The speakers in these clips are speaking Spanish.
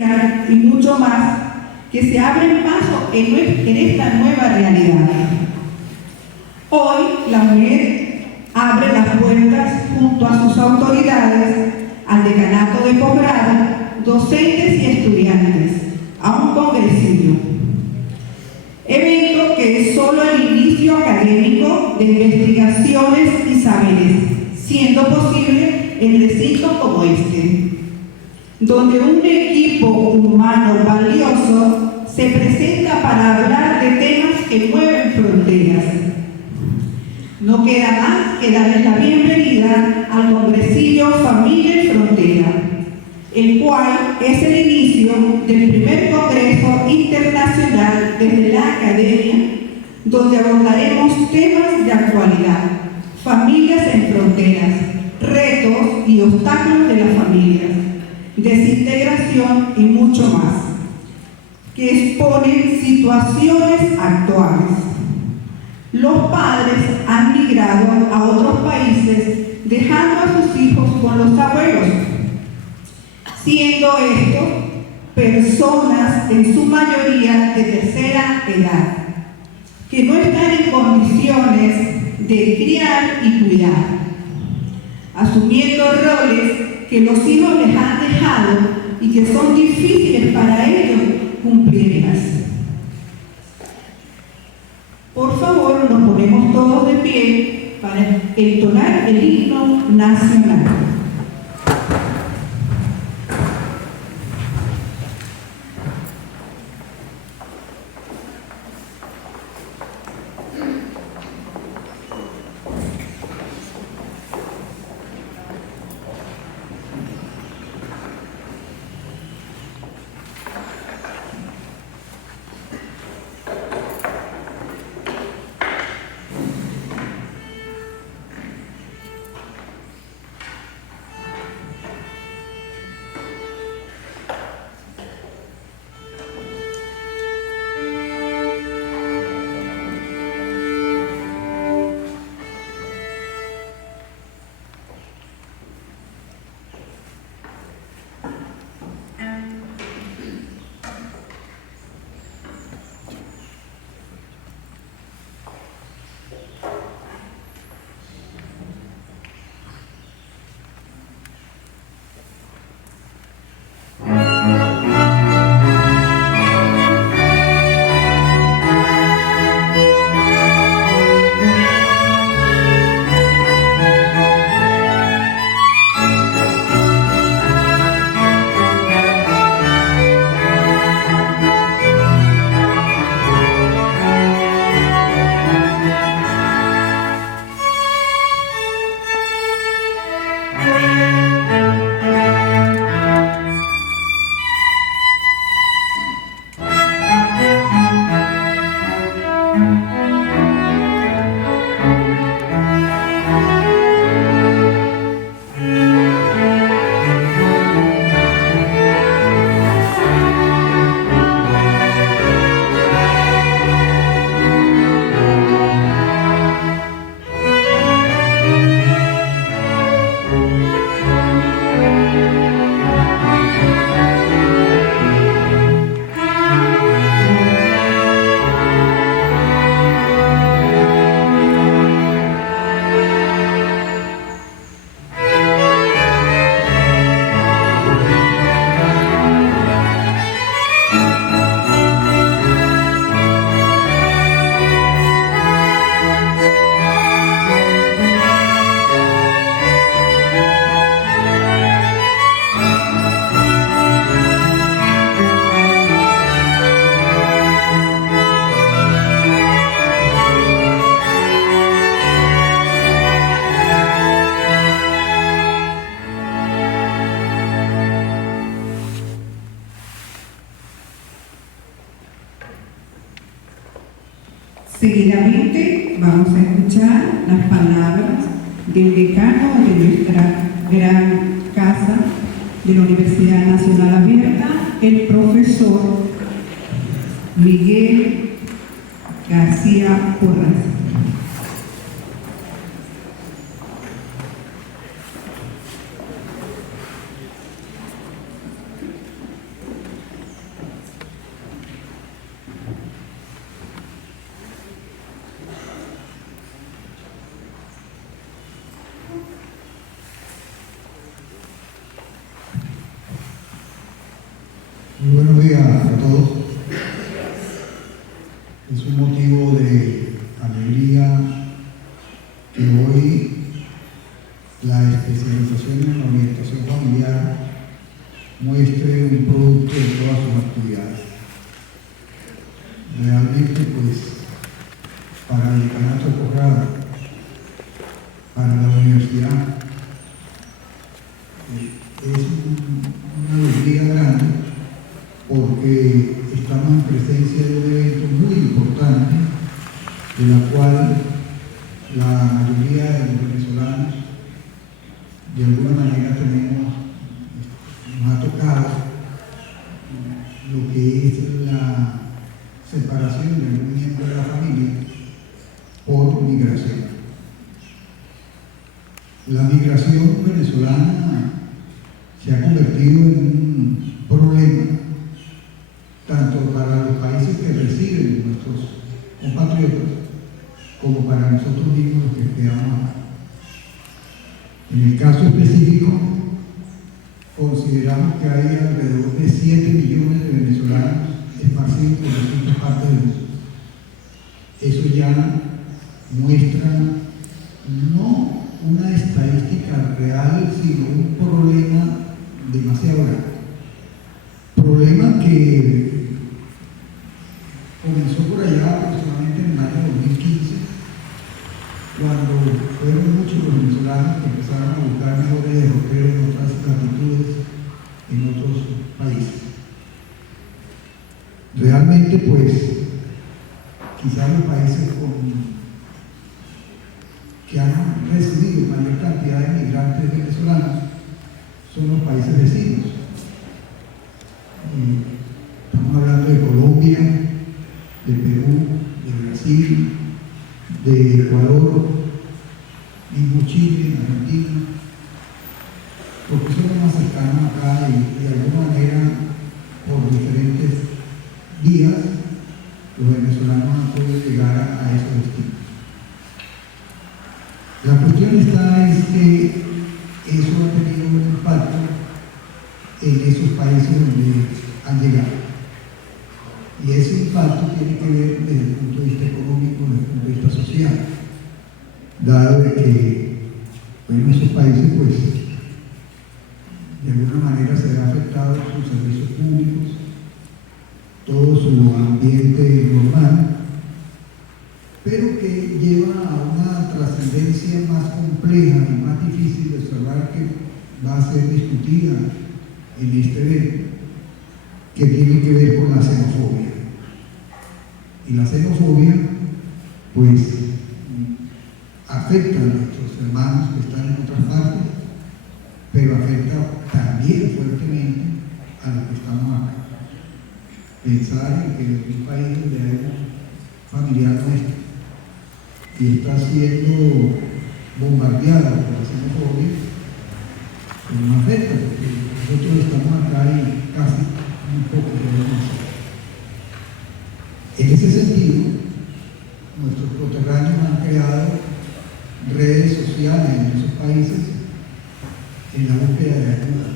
y mucho más, que se abren paso en esta nueva realidad. Hoy la UNED abre las puertas junto a sus autoridades al decanato de posgrado, docentes y estudiantes, a un congresillo. Evento que es solo el inicio académico de investigaciones y saberes, siendo posible en recintos como este, donde un equipo humano valioso se presenta para hablar de temas que mueven fronteras. No queda más que darles la bienvenida al Congresillo Familia y Frontera, el cual es el inicio del primer Congreso Internacional desde la Academia, donde abordaremos temas de actualidad, familias en fronteras, retos y obstáculos de las familias, desintegración y mucho más, que exponen situaciones actuales. Los padres han migrado a otros países dejando a sus hijos con los abuelos, siendo estos personas en su mayoría de tercera edad, que no están en condiciones de criar y cuidar, asumiendo roles que los hijos les han dejado y que son difíciles para ellos cumplirlas. Por favor, nos ponemos todos de pie para entonar el himno nacional. Seguidamente vamos a escuchar las palabras del decano de nuestra gran casa de la Universidad Nacional Abierta, el profesor Miguel García Porras. Muy buenos días a todos. Es un motivo de alegría que hoy la especialización en la orientación familiar muestre un producto de todas sus actividades. Realmente, pues, para el decanato de posgrado, para la universidad, es una alegría grande porque estamos en presencia de un evento muy importante, de la cual la mayoría de los venezolanos de alguna manera nos ha tocado lo que es la separación de algún miembro de la familia por migración. La migración venezolana se ha convertido en un problema tanto para los países que reciben nuestros compatriotas como para nosotros mismos los que quedamos acá. En el caso específico, consideramos que hay alrededor de 7 millones de venezolanos esparcidos por distintas partes del mundo. Eso ya muestra no una estadística real, sino un problema demasiado grande. Problema que comenzó por allá aproximadamente en el año 2015, cuando fueron muchos los venezolanos que empezaron a buscar mejores derroteros en otras latitudes, en otros países. Realmente, pues, quizás los países que han recibido mayor cantidad de migrantes venezolanos son los países vecinos. Estamos hablando de Colombia, de Perú, de Brasil, de Ecuador, mismo Chile, Argentina, porque son los más cercanos acá y de alguna manera, por diferentes vías, los venezolanos han podido llegar a esos destinos. La cuestión está es que eso ha tenido un impacto en esos países donde han llegado. Y ese impacto tiene que ver desde el punto de vista económico, desde el punto de vista social, dado de que, bueno, esos países, pues, de alguna manera se ve afectado sus servicios públicos, todo su ambiente normal, pero que lleva a una trascendencia más compleja y más difícil de observar, que va a ser discutida en este evento, que tiene que ver con la xenofobia. Y la xenofobia, pues, afecta a nuestros hermanos que están en otras partes, pero afecta también fuertemente a los que estamos acá. Pensar en que en un país donde hay un familiar nuestro y está siendo bombardeado por la xenofobia, pues nos afecta, porque nosotros estamos acá y casi un poco podemos hacer. En ese sentido, nuestros coterráneos han creado redes sociales en esos países en la búsqueda de ayuda,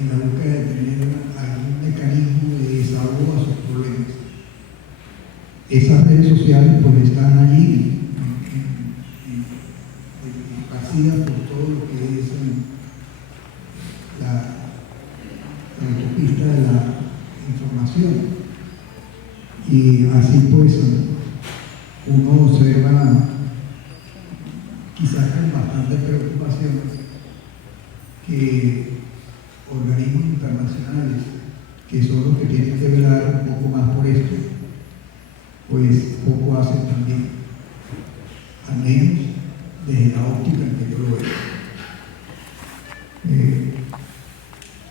en la búsqueda de tener algún mecanismo de desahogo a sus problemas. Esas redes sociales pues están allí, esparcidas por todo lo que es la autopista de la información. Y así pues uno observa, quizás con bastante preocupación, que organismos internacionales, que son los que tienen que velar un poco más por esto, pues poco hacen también, al menos desde la óptica en que yo lo veo.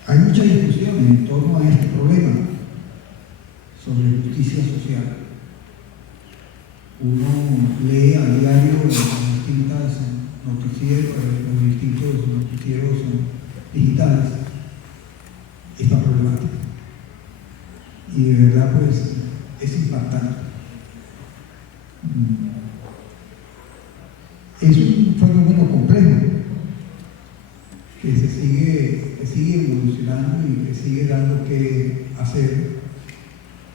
Hay mucha discusión en torno a este problema sobre justicia social. Uno lee a diario los distintos noticieros digitales esta problemática. Y de verdad, pues, es impactante. Es un fenómeno complejo que sigue evolucionando y que sigue dando que hacer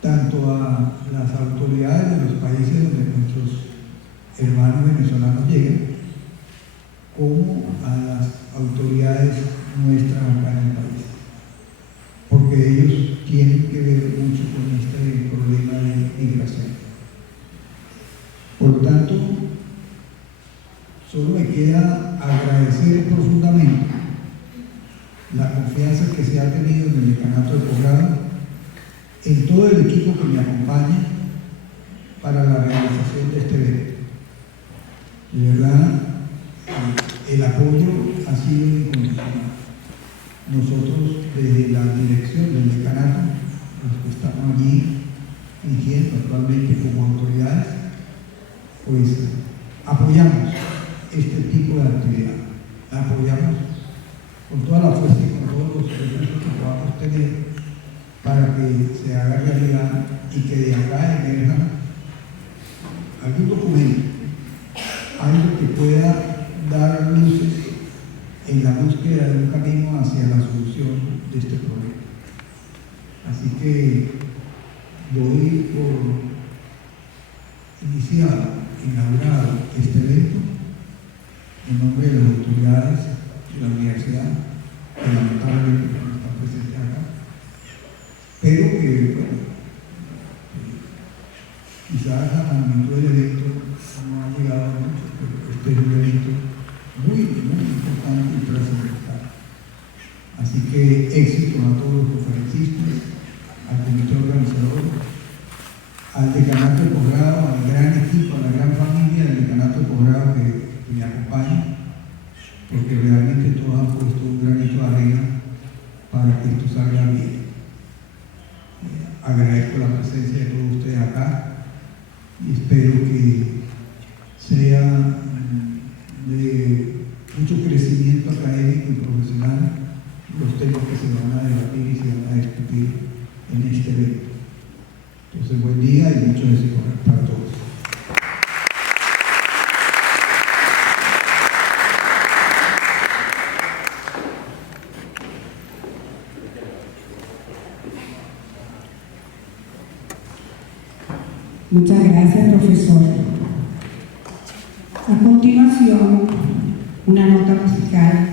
tanto a las autoridades de los países donde nuestros hermanos venezolanos llegan, como a las autoridades nuestras acá en el país, porque ellos tienen que ver mucho con este problema de migración. Por lo tanto, solo me queda agradecer profundamente la confianza que se ha tenido en el decanato de posgrado, en todo el equipo que me acompaña para la realización de este evento. De verdad, el apoyo ha sido incondicional. Nosotros, desde la dirección del decanato, los que estamos allí dirigiendo actualmente como autoridades, pues apoyamos este tipo de actividad. La apoyamos con toda la fuerza y con todos los recursos que podamos tener para que se haga realidad y que de acá emerja algún documento, algo que pueda dar luces en la búsqueda de un camino hacia la solución de este problema. Así que doy por iniciado, inaugurado este evento en nombre de las autoridades de la universidad, que lamentablemente no están presentes acá, pero que, bueno, quizás la magnitud del evento no ha llegado a mucho, pero este es un evento muy, muy importante y trascendental. Así que éxito a todos los conferencistas, al comité organizador, al decanato de posgrado, al gran equipo, a la gran familia del decanato de posgrado que me acompaña, porque realmente todos han puesto un granito de arena para que esto salga bien. Agradezco la presencia de todos ustedes acá y espero que sea de mucho crecimiento académico y profesional los temas que se van a debatir y se van a discutir en este evento. Entonces, buen día y mucho éxito para todos. Muchas gracias, profesor. A continuación, una nota musical.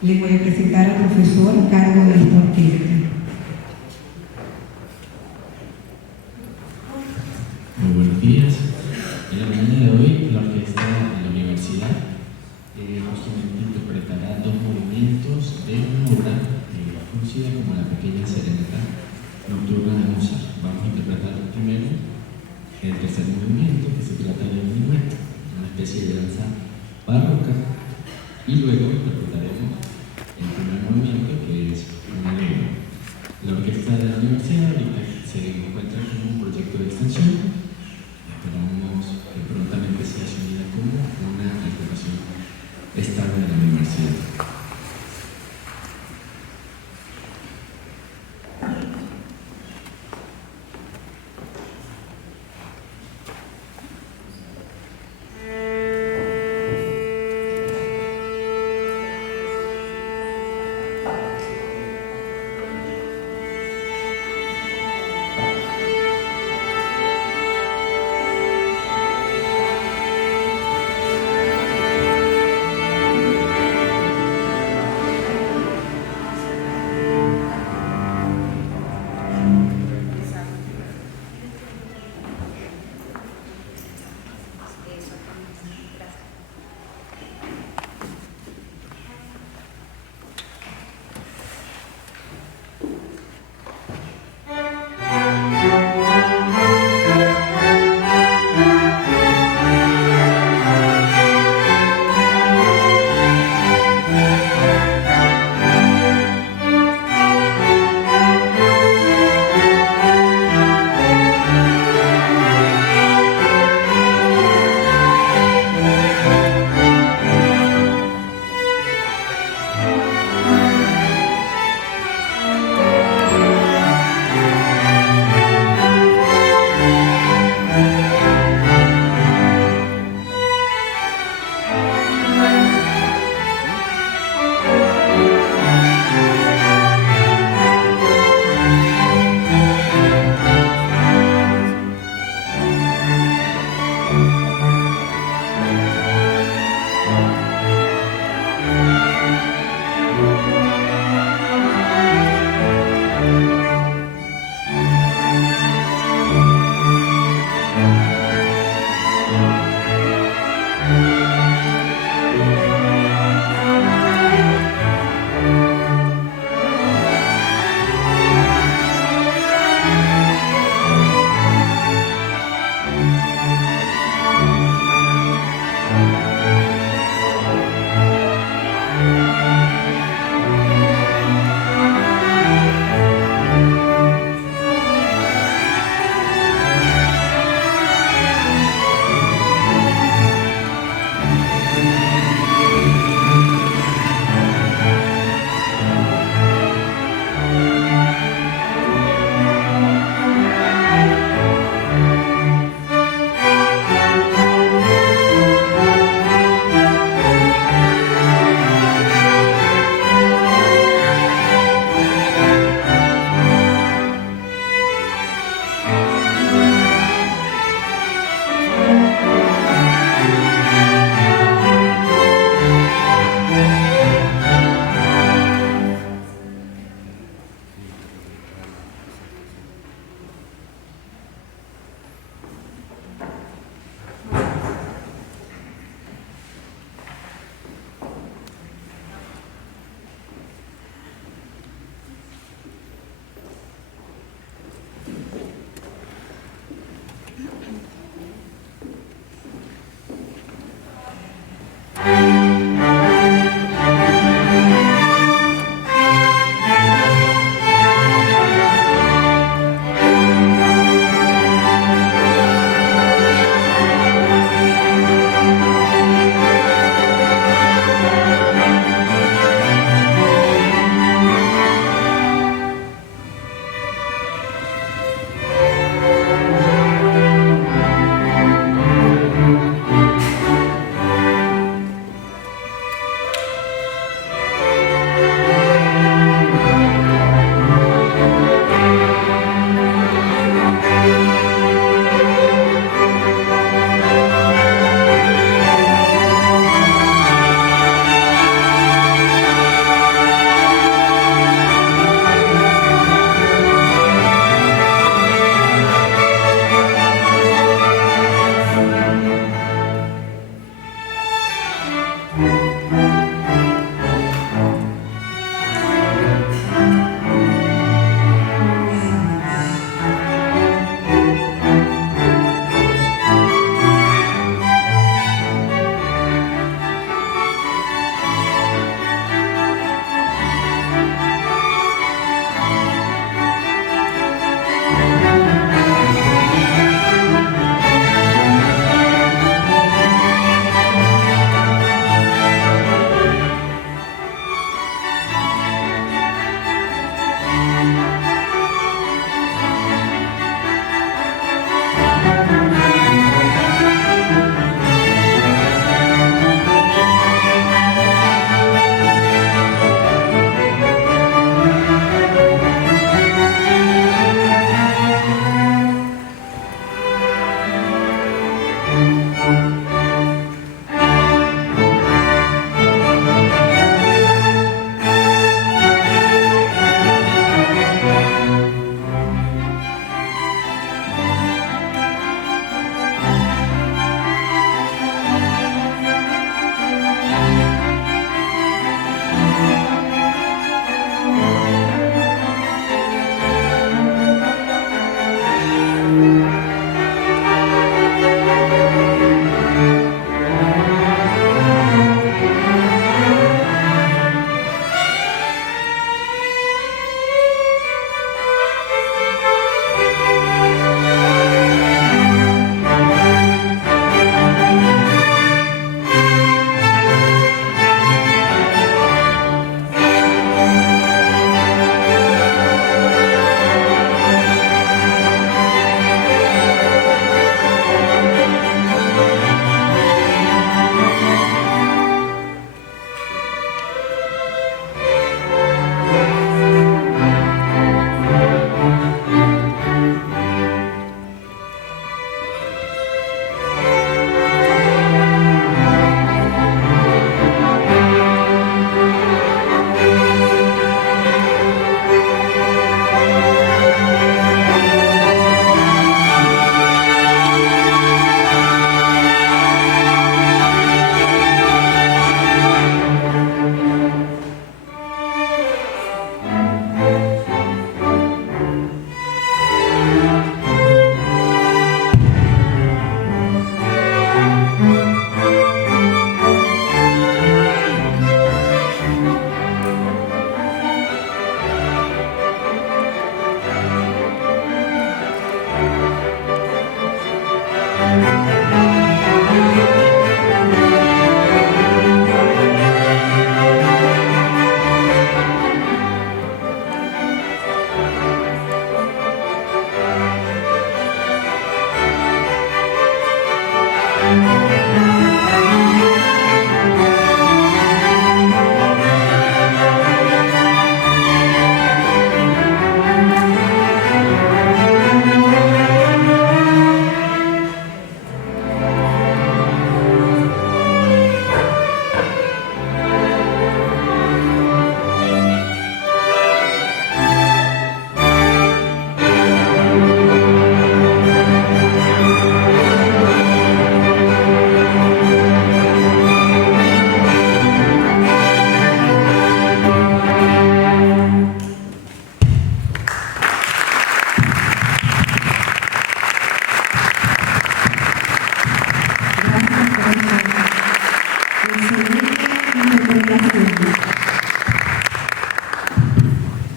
Le voy a presentar al profesor a cargo de esta orquesta. Muy buenos días. En la mañana de hoy, la orquesta de la universidad justamente interpretará dos movimientos de una obra conocida como La Pequeña Serenata Nocturna de Mozart. Vamos a interpretar primero el tercer movimiento, que se trata de un minueto, una especie de danza barroca, y luego interpretaremos el primer movimiento, que es un allegro. La orquesta de la universidad ahorita se encuentra con un proyecto de extensión. Esperamos que prontamente sea asumida como una agrupación estable de la universidad.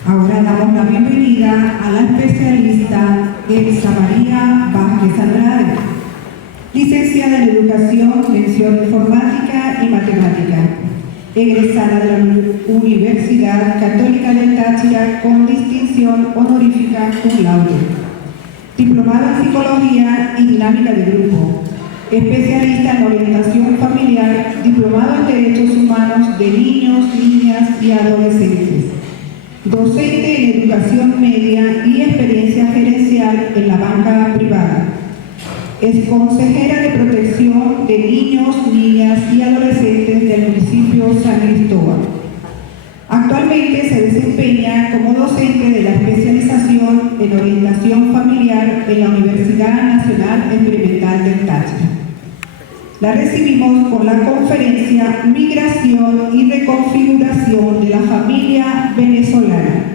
Ahora damos la bienvenida a la especialista Elsa María Vázquez Andrade, licenciada en Educación, mención Informática y Matemática, egresada de la Universidad Católica del Táchira con distinción honorífica cum laude, diplomada en Psicología y Dinámica de Grupo, especialista en Orientación Familiar, diplomado en Derechos Humanos de Niños, Niñas y Adolescentes, docente en Educación Media y experiencia gerencial en la banca privada. Es consejera de protección de niños, niñas y adolescentes del municipio San Cristóbal. Actualmente se desempeña como docente de la especialización en orientación familiar en la Universidad Nacional Experimental del Táchira. La recibimos con la conferencia Migración y Reconfiguración de la Familia Venezolana.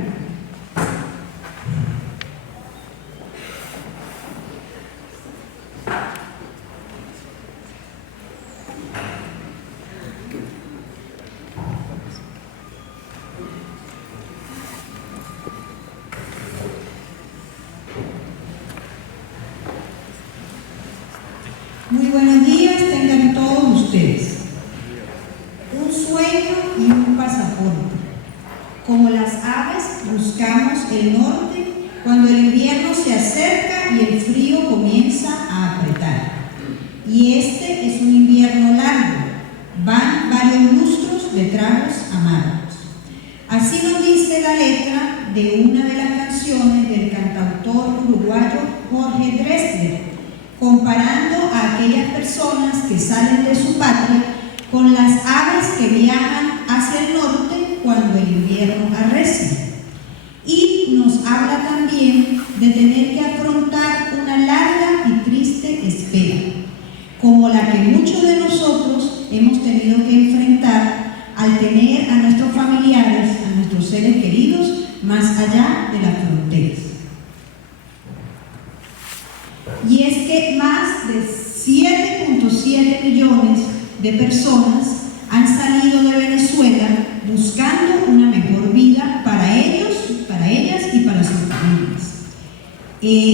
Muy buenos días, tengan todos ustedes. Un sueño y un pasaporte. Como las aves buscamos el norte cuando el invierno se acerca y el frío comienza a apretar. Y este es un invierno largo, van varios lustros de tragos amargos. Así nos dice la letra de una de las canciones del cantautor uruguayo Jorge Drexler, comparando a aquellas personas que salen de su patria con las aves que viajan hacia el norte cuando el invierno arrecia. Y nos habla también de tener que afrontar una larga y triste espera, como la que muchos de nosotros hemos tenido que enfrentar al tener a nuestros familiares, a nuestros seres queridos, más allá de las fronteras. Y es que más de 7.7 millones de personas han salido de Venezuela buscando una mejor vida para ellos, para ellas y para sus familias.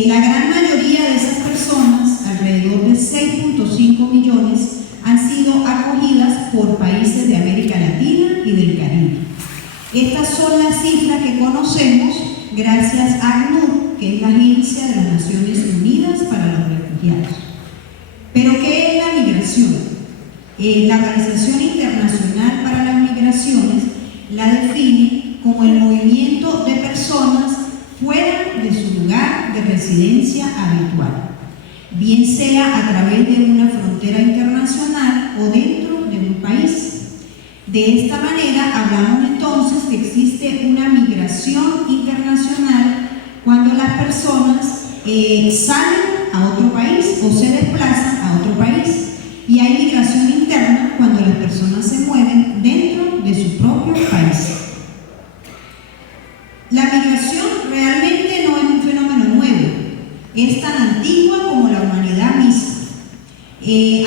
La gran mayoría de esas personas, alrededor de 6.5 millones, han sido acogidas por países de América Latina y del Caribe. Estas son las cifras que conocemos gracias a ACNUR, que es la Agencia de las Naciones Unidas para los Refugiados. ¿Pero qué es la migración? La Organización Internacional para las Migraciones la define como el movimiento de personas fuera de su lugar de residencia habitual, bien sea a través de una frontera internacional o dentro de un país. De esta manera hablamos entonces que existe una migración internacional cuando las personas salen a otro país o se desplazan a otro país, y hay migración interna cuando las personas se mueven dentro de su propio país. La migración realmente no es un fenómeno nuevo, es tan antigua como la humanidad misma.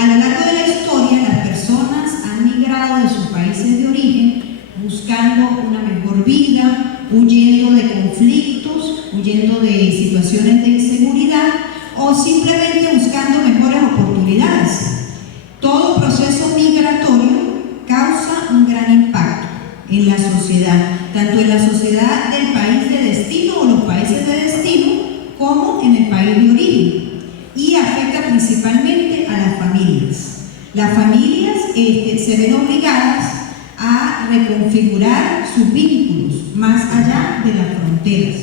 A lo largo de la historia, las personas han migrado de sus países de origen buscando una mejor vida, huyendo de conflictos, huyendo de situaciones de inseguridad o simplemente buscando mejores oportunidades. Todo proceso migratorio causa un gran impacto en la sociedad, tanto en la sociedad del país de destino o los países de destino, como en el país de origen, y afecta principalmente a las familias. Las familias se ven obligadas a reconfigurar sus vínculos más allá de las fronteras.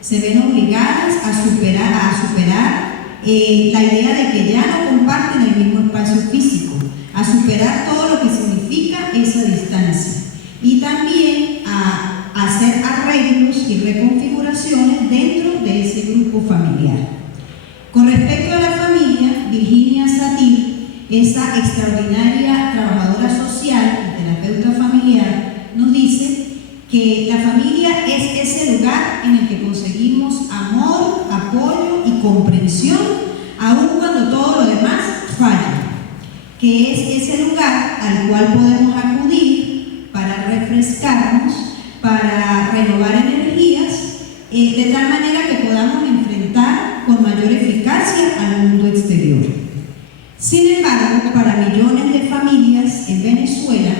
Se ven obligadas a superar la idea de que ya no comparten el mismo espacio físico, a superar todo lo que significa esa distancia y también a hacer arreglos y reconfiguraciones dentro de ese grupo familiar. Con respecto a la familia, Virginia Satir, esa extraordinaria trabajadora social y terapeuta familiar, nos dice que la familia es ese lugar en el que conseguimos amor, apoyo y comprensión, aun cuando todo lo demás falla, que es ese lugar al cual podemos acudir para refrescarnos, para renovar energías, de tal manera que podamos enfrentar con mayor eficacia al mundo exterior. Sin embargo, para millones de familias en Venezuela,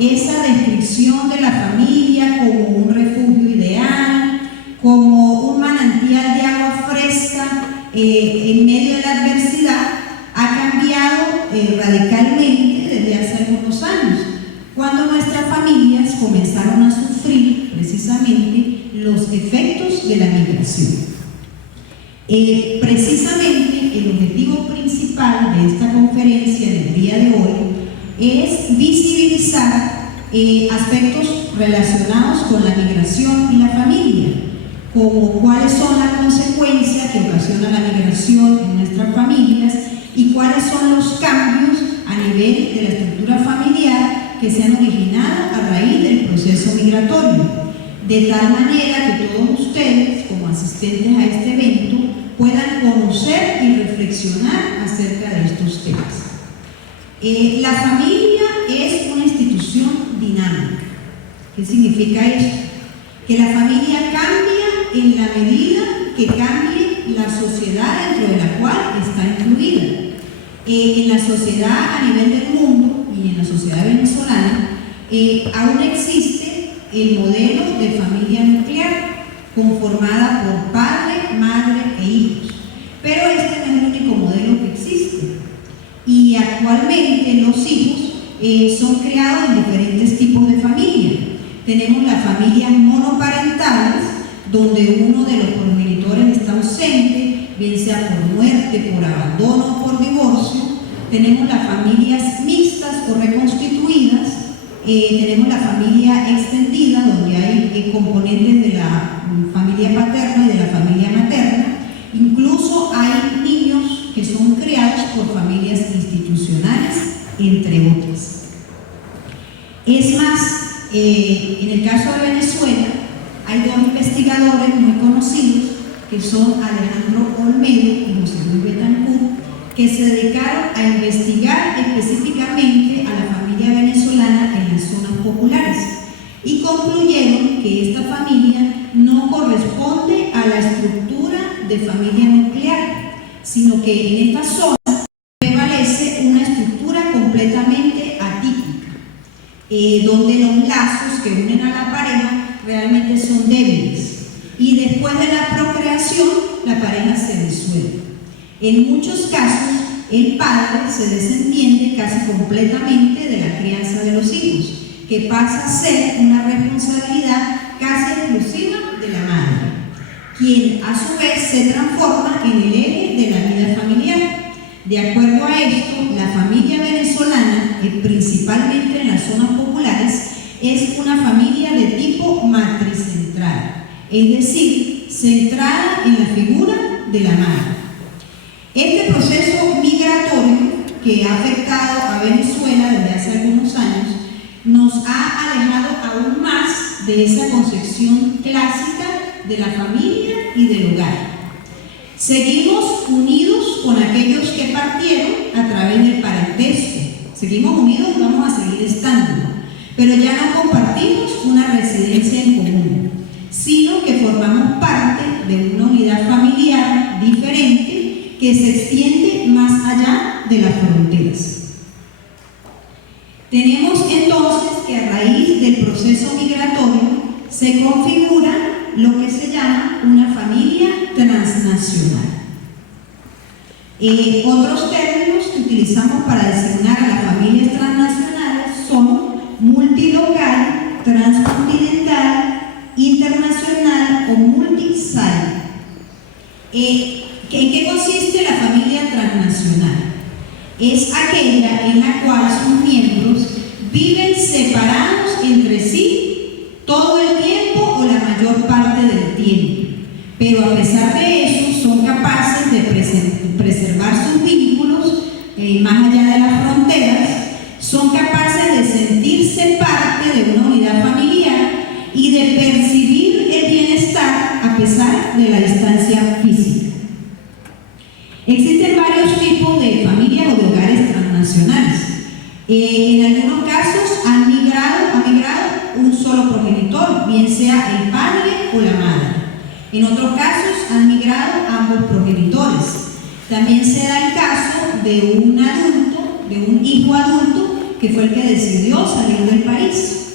esa descripción de la familia como un refugio ideal, como un manantial de agua fresca en medio de la adversidad, ha cambiado radicalmente desde hace algunos años, cuando nuestras familias comenzaron a sufrir precisamente los efectos de la migración. Precisamente el objetivo principal de esta conferencia en el día de hoy es visibilizar aspectos relacionados con la migración y la familia, como cuáles son las consecuencias que ocasiona la migración en nuestras familias y cuáles son los cambios a nivel de la estructura familiar que se han originado a raíz del proceso migratorio, de tal manera que todos ustedes, como asistentes a este evento, puedan conocer y reflexionar acerca de estos temas. La familia es una institución dinámica. ¿Qué significa esto? Que la familia cambia en la medida que cambie la sociedad dentro de la cual está incluida. En la sociedad a nivel del mundo y en la sociedad venezolana aún existe el modelo de familia nuclear conformada por padre, madre e hijos, pero este no es el único modelo que existe y actualmente los hijos son creados en diferentes tipos de familia. Tenemos las familias monoparentales, donde uno de los progenitores está ausente, bien sea por muerte, por abandono o por divorcio. Tenemos las familias mixtas o reconstituidas, tenemos la familia extendida, donde hay componentes de la familia paterna y de la familia materna. Incluso hay niños que son creados por familias institucionales, entre otras. Es más, en el caso de Venezuela, hay dos investigadores muy conocidos, que son Alejandro Olmedo y José Luis Betancourt, que se dedicaron a investigar específicamente a la familia venezolana en las zonas populares y concluyeron que esta familia no corresponde a la estructura de familia nuclear, sino que en estas zonas prevalece una estructura completamente atípica, donde los lazos que unen a la pareja realmente son débiles y después de la procreación la pareja se disuelve. En muchos casos el padre se desentiende casi completamente de la crianza de los hijos, que pasa a ser una responsabilidad casi exclusiva de la madre, quien a su vez se transforma en el eje de la vida familiar. De acuerdo a esto, la familia venezolana, principalmente en las zonas populares, es una familia de tipo matricentral, es decir, centrada en la figura de la madre. Este proceso migratorio que ha afectado a Venezuela desde hace algunos años nos ha alejado aún más de esa concepción clásica de la familia y del hogar. Seguimos unidos con aquellos que partieron a través del parentesco. Seguimos unidos y vamos a seguir estando, pero ya no compartimos una residencia en común, sino que formamos parte de una unidad familiar diferente que se extiende más allá de las fronteras. Tenemos entonces que a raíz del proceso migratorio se configura lo que se llama una familia transnacional. Otros términos que utilizamos para designar a la aquella en la cual sus miembros viven separados entre sí todo el tiempo o la mayor parte del tiempo, pero a pesar de eso son capaces de preservar sus vínculos más allá de las fronteras, son capaces de sentirse parte de una unidad familiar y de percibir el bienestar a pesar de la distancia física. Existen varios tipos de familias o de hogares transnacionales. En algunos casos ha migrado un solo progenitor, bien sea el padre o la madre. En otros casos han migrado ambos progenitores. También se da el caso de un adulto, de un hijo adulto, que fue el que decidió salir del país.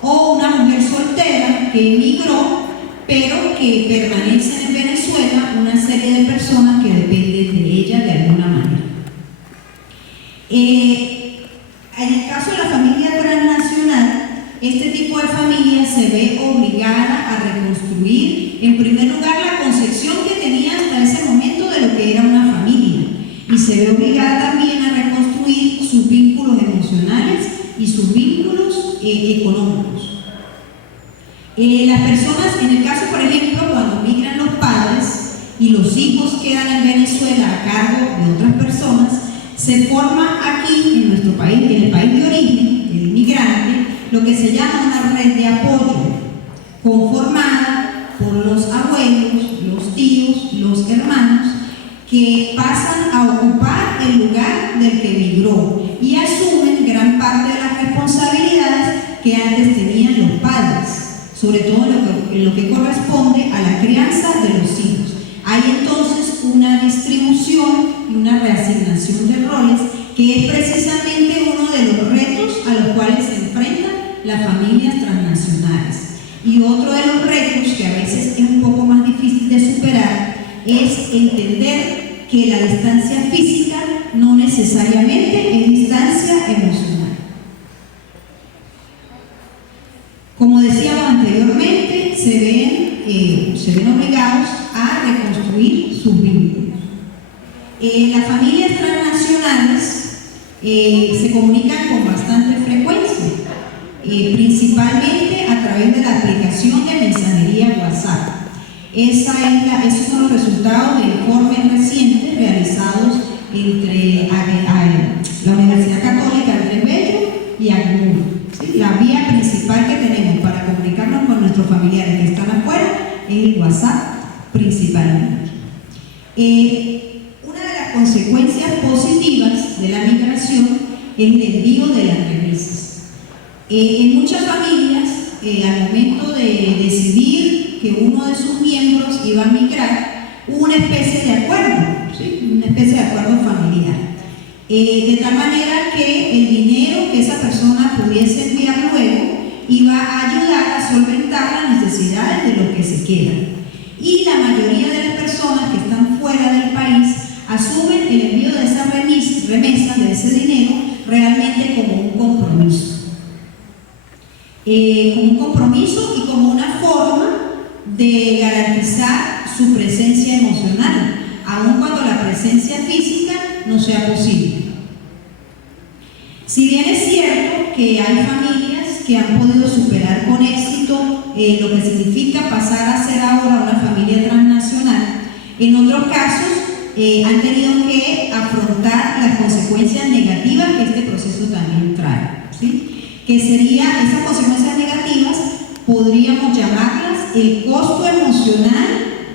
O una mujer soltera que emigró, pero que permanecen en Venezuela una serie de personas que dependen de ella de alguna manera. En el caso de la familia transnacional, este tipo de familia se ve obligada a reconstruir, en primer lugar, la concepción que tenía hasta ese momento de lo que era una familia, y se ve obligada también a reconstruir sus vínculos emocionales y sus vínculos económicos. Las personas, en el caso, por ejemplo, cuando migran los padres y los hijos quedan en Venezuela a cargo de otras personas, se forma aquí en nuestro país, en el país de origen, el inmigrante, lo que se llama una red de apoyo, conformada por los abuelos, los tíos, los hermanos, que pasan a ocupar el lugar del que migró y asumen gran parte de las responsabilidades que antes tenían los padres, sobre todo en lo que corresponde a la crianza de los hijos. Hay entonces una distribución y una reasignación de roles que es precisamente uno de los retos a los cuales se enfrentan las familias transnacionales. Y otro de los retos, que a veces es un poco más difícil de superar, es entender que la distancia física no necesariamente es distancia emocional. Como decíamos anteriormente, se ven obligados a reconstruir sus vínculos. Las familias transnacionales se comunican con bastante frecuencia, principalmente a través de la aplicación de mensajería WhatsApp. Esos son los resultados de informes recientes realizados entre la Universidad Católica Andrés Bello y ACNUR. ¿Sí? La vía principal que tenemos para comunicarnos con nuestros familiares que están afuera es el WhatsApp principalmente. Una de las consecuencias positivas de la migración es el envío de las remesas. En muchas familias, al momento de decidir que uno de sus miembros iba a migrar, hubo una especie de acuerdo, ¿sí? Una especie de acuerdo familiar. De tal manera que el dinero que esa persona pudiese enviar luego iba a ayudar a solventar las necesidades de los que se quedan. Y la mayoría de las personas que están fuera del país asumen el envío de esa remesa, de ese dinero, realmente como un compromiso. Como un compromiso y como una forma de garantizar su presencia emocional, aun cuando la presencia física no sea posible. Si bien es cierto que hay familias que han podido superar con éxito lo que significa pasar a ser ahora una familia transnacional, en otros casos han tenido que afrontar las consecuencias negativas que este proceso también trae, ¿sí? Que serían esas consecuencias negativas, podríamos llamarlas el costo emocional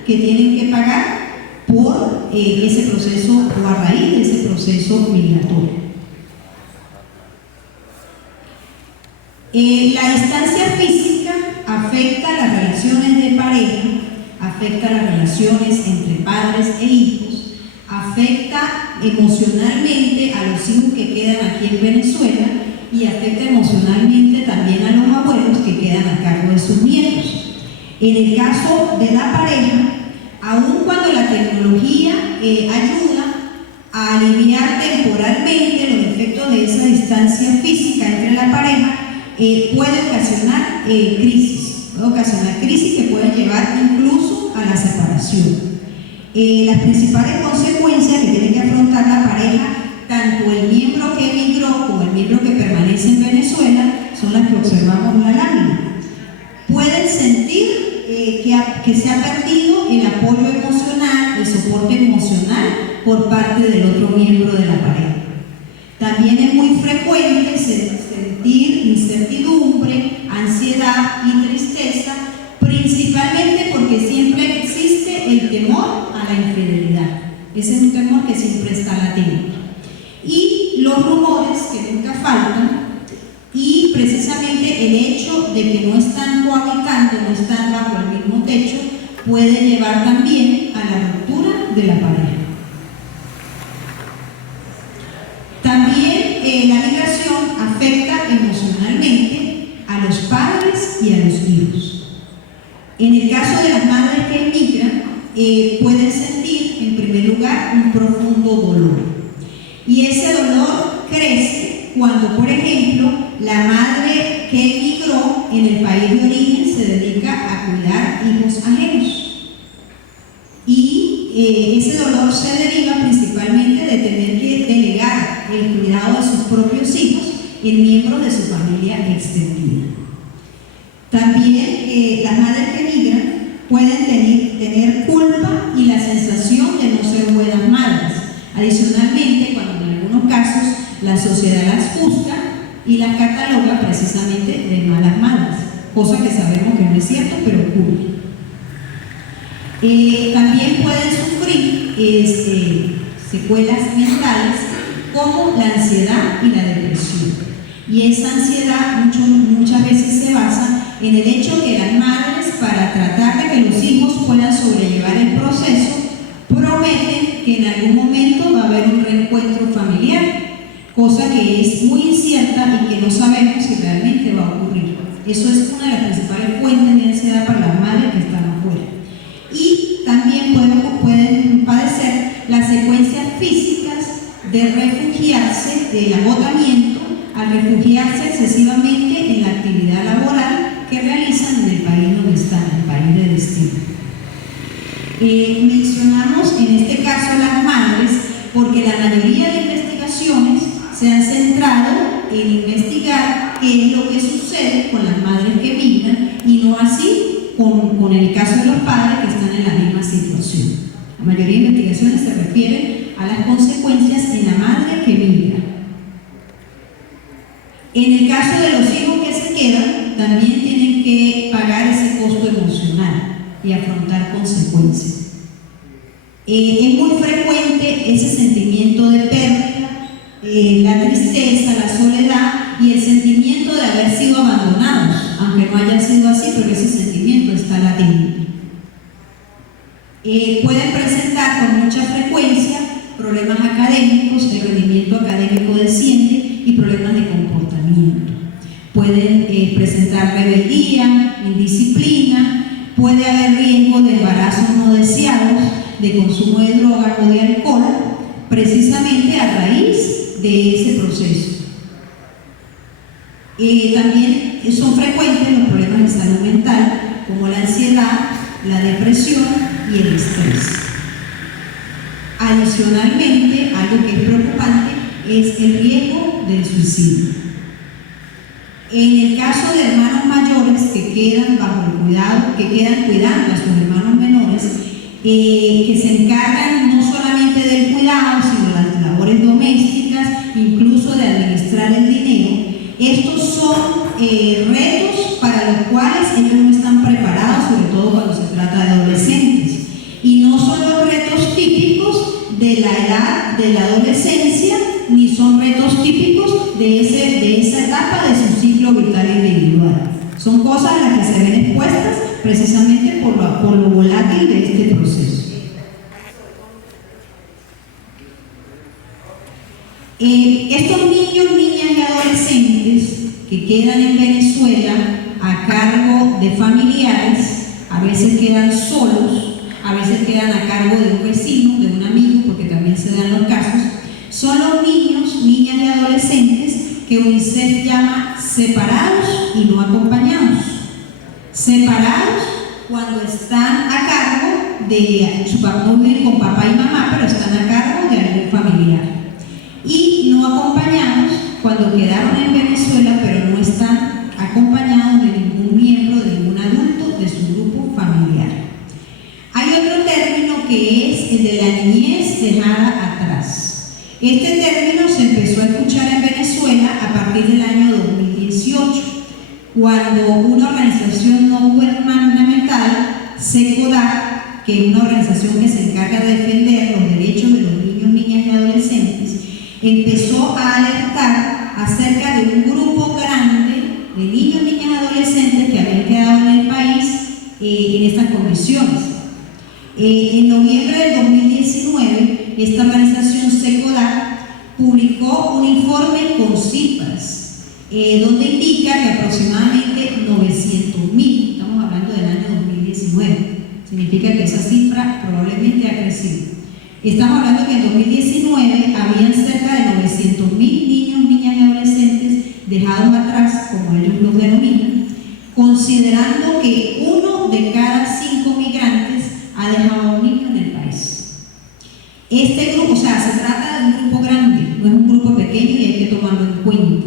que tienen que pagar por ese proceso o a raíz de ese proceso migratorio. La distancia física afecta las relaciones de pareja, afecta las relaciones entre padres e hijos, afecta emocionalmente a los hijos que quedan aquí en Venezuela y afecta emocionalmente también a los abuelos que quedan a cargo de sus nietos. En el caso de la pareja, aun cuando la tecnología ayuda a aliviar temporalmente los efectos de esa distancia física entre la pareja, puede ocasionar crisis que pueden llevar incluso a la separación. Las principales consecuencias que tiene que afrontar la pareja, tanto el miembro que se ha perdido el apoyo emocional, el soporte emocional por parte del otro miembro de la pareja. También es muy frecuente sentir incertidumbre, ansiedad y tristeza, principalmente porque siempre existe el temor a la infidelidad. Ese es un temor que siempre está latente. Y los rumores que nunca faltan, y precisamente el hecho de que no están cohabitando, no están bajo el mismo techo, puede llevar también a la ruptura de la pareja. También la migración afecta emocionalmente a los padres y a los hijos. En el caso de las madres que emigran, pueden sentir en primer lugar un profundo dolor. Y ese dolor crece cuando, por ejemplo, la madre que emigró en el país de origen se dedica a cuidar hijos ajenos. Y ese dolor se deriva principalmente de tener que delegar el cuidado de sus propios hijos en miembros de su familia extendida. También las madres que emigran pueden tener culpa y la sensación de no ser buenas madres. Adicionalmente, cuando en algunos casos la sociedad las juzga y las cataloga precisamente de malas madres, cosa que sabemos que no es cierto, pero ocurre. También pueden sufrir secuelas mentales como la ansiedad y la depresión. Y esa ansiedad muchas veces se basa en el hecho que las madres, para tratar de que los hijos puedan sobrellevar el proceso, prometen que en algún momento va a haber un reencuentro familiar, cosa que es muy incierta y que no sabemos si realmente va a ocurrir. Eso es una de las principales fuentes de ansiedad para las madres que están afuera. Y también pueden padecer las secuencias físicas de refugiarse, del agotamiento, al refugiarse excesivamente en la actividad laboral que realizan en el país donde están, el país de destino. Mencionamos en este caso las madres porque la mayoría de investigaciones se han centrado en investigar qué es lo que sucede con las madres que migran y no así con el caso de los padres que están en la misma situación. La mayoría de investigaciones se refieren a las consecuencias en la madre que migra. En el caso de los hijos que se quedan, también tienen que pagar ese costo emocional y afrontar consecuencias. Es muy frecuente ese sentimiento de pérdida, la tristeza, la soledad y el sentimiento de haber sido abandonados, aunque no haya sido así, pero ese sentimiento está latente. Pueden presentar con mucha frecuencia problemas académicos, el rendimiento académico desciende y problemas de comportamiento. Pueden presentar rebeldía, indisciplina, puede haber riesgo de embarazos no deseados, de consumo de drogas o de alcohol, precisamente a raíz de ese proceso. También son frecuentes los problemas de salud mental, como la ansiedad, la depresión y el estrés. Adicionalmente, algo que es preocupante es el riesgo del suicidio. En el caso de hermanos mayores que quedan bajo el cuidado, que quedan cuidando a sus hermanos menores, que se encargan no solamente del cuidado, sino de las labores domésticas, incluso de administrar el dinero, estos son retos para los cuales ellos no están preparados, sobre todo cuando se trata de adolescentes. Y no son los retos típicos de la edad de la adolescencia, ni son retos típicos de esa etapa de su ciclo vital individual. Son cosas a las que se ven expuestas precisamente por lo volátil de este proceso. Estos niños, niñas y adolescentes que quedan en Venezuela a cargo de familiares, a veces quedan solos, a veces quedan a cargo de un vecino, de un amigo, porque también se dan los casos, son los niños, niñas y adolescentes que UNICEF llama separados y no acompañados. Separados cuando están a cargo de su papá, no viven con papá y mamá, pero están a cargo de algún familiar. Y no acompañados cuando quedaron en Venezuela, pero no están acompañados de ningún miembro, de ningún adulto de su grupo familiar. que es el de la niñez dejada atrás. Este término se empezó a escuchar en Venezuela a partir del año 2018, cuando una organización no gubernamental, SECODAC, que es una organización que se encarga de defender los derechos de los niños, niñas y adolescentes, empezó a alertar acerca de un grupo grande de niños, niñas y adolescentes que habían quedado en el país en estas condiciones. En noviembre del 2019, esta organización SECODAC publicó un informe con cifras, donde indica que aproximadamente 900.000, estamos hablando del año 2019, significa que esa cifra probablemente ha crecido. Estamos hablando que en 2019 habían cerca de 900.000 niños, niñas y adolescentes dejados atrás, como ellos los denominan, considerando que 1 de cada 5 migrantes ha dejado a un niño en el país. Este grupo, o sea, se trata de un grupo grande, no es un grupo pequeño y hay que tomarlo en cuenta.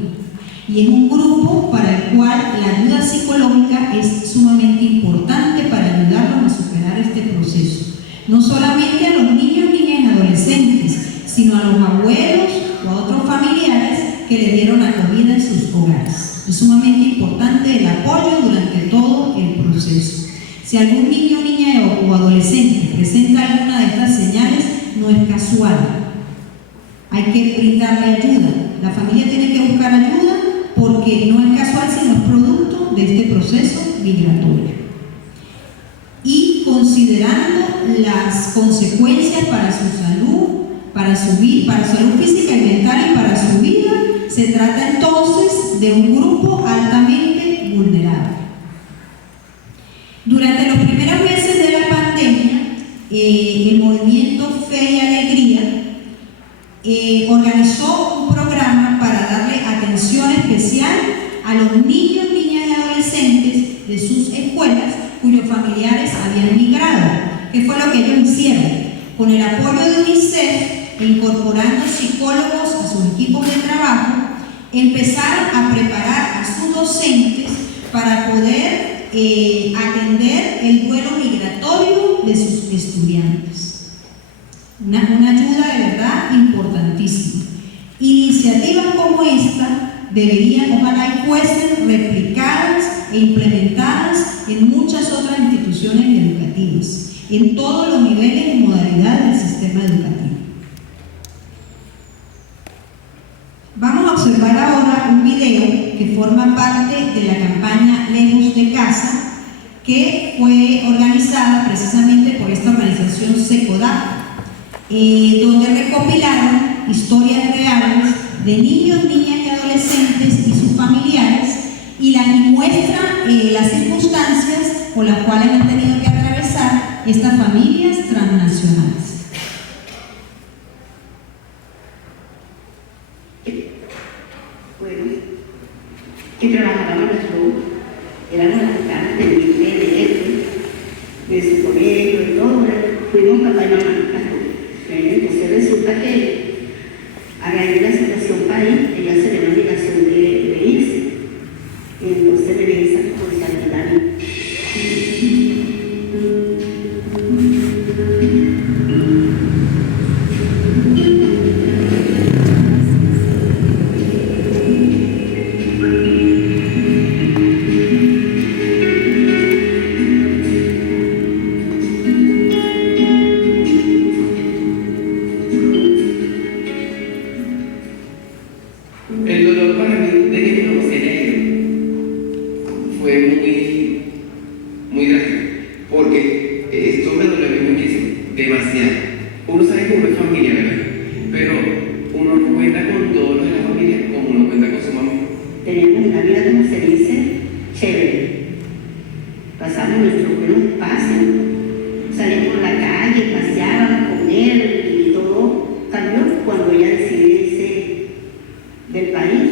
Y es un grupo para el cual la ayuda psicológica es sumamente importante para ayudarlos a superar este proceso. No solamente a los niños, niñas y adolescentes, sino a los abuelos o a otros familiares que le dieron acogida en sus hogares. Es sumamente importante el apoyo durante todo el proceso. Si algún niño, niña o adolescente presenta alguna de estas señales, no es casual. Hay que brindarle ayuda. La familia tiene que buscar ayuda porque no es casual, sino es producto de este proceso migratorio. Y considerando las consecuencias para su salud, para su salud física y mental y para su vida, se trata entonces de un grupo altamente vulnerable. Durante los primeros meses de la pandemia, el movimiento Fe y Alegría organizó un programa para darle atención especial a los niños, niñas y adolescentes de sus escuelas cuyos familiares habían migrado. ¿Qué fue lo que ellos hicieron? Con el apoyo de UNICEF e incorporando psicólogos a sus equipos de trabajo, empezaron a preparar a sus docentes para poder atender el vuelo migratorio de sus estudiantes. Una ayuda de verdad importantísima. Iniciativas como esta deberían, ojalá y fuesen replicadas e implementadas en muchas otras instituciones educativas, en todos los niveles y modalidades del sistema educativo. Vamos a observar ahora un video que forma parte de la campaña Lejos de Casa, que fue organizada precisamente por esta organización SECODAC, donde recopilaron historias reales de niños, niñas y adolescentes y sus familiares y muestran las circunstancias por las cuales han tenido que atravesar estas familias transnacionales. Bueno, que trabajábamos las dos, éramos las caras de mi de su colegio, de todo, fuimos papá y mamá, las dos. Entonces resulta que a raíz de la situación país, ella se ve la obligación de irse. Entonces me ven esa responsabilidad a mí. El dolor para mí de que me conociera fue muy drástico, porque esto me dolió muchísimo, demasiado. Uno sabe que uno es familia, ¿verdad? Pero uno no cuenta con todos los de la familia como uno cuenta con su mamá. Teníamos una vida, como se dice, chévere. Pasamos nuestros buenos pasos, salimos por la calle, paseábamos con él y todo. Cambió cuando ella decidió irse del país,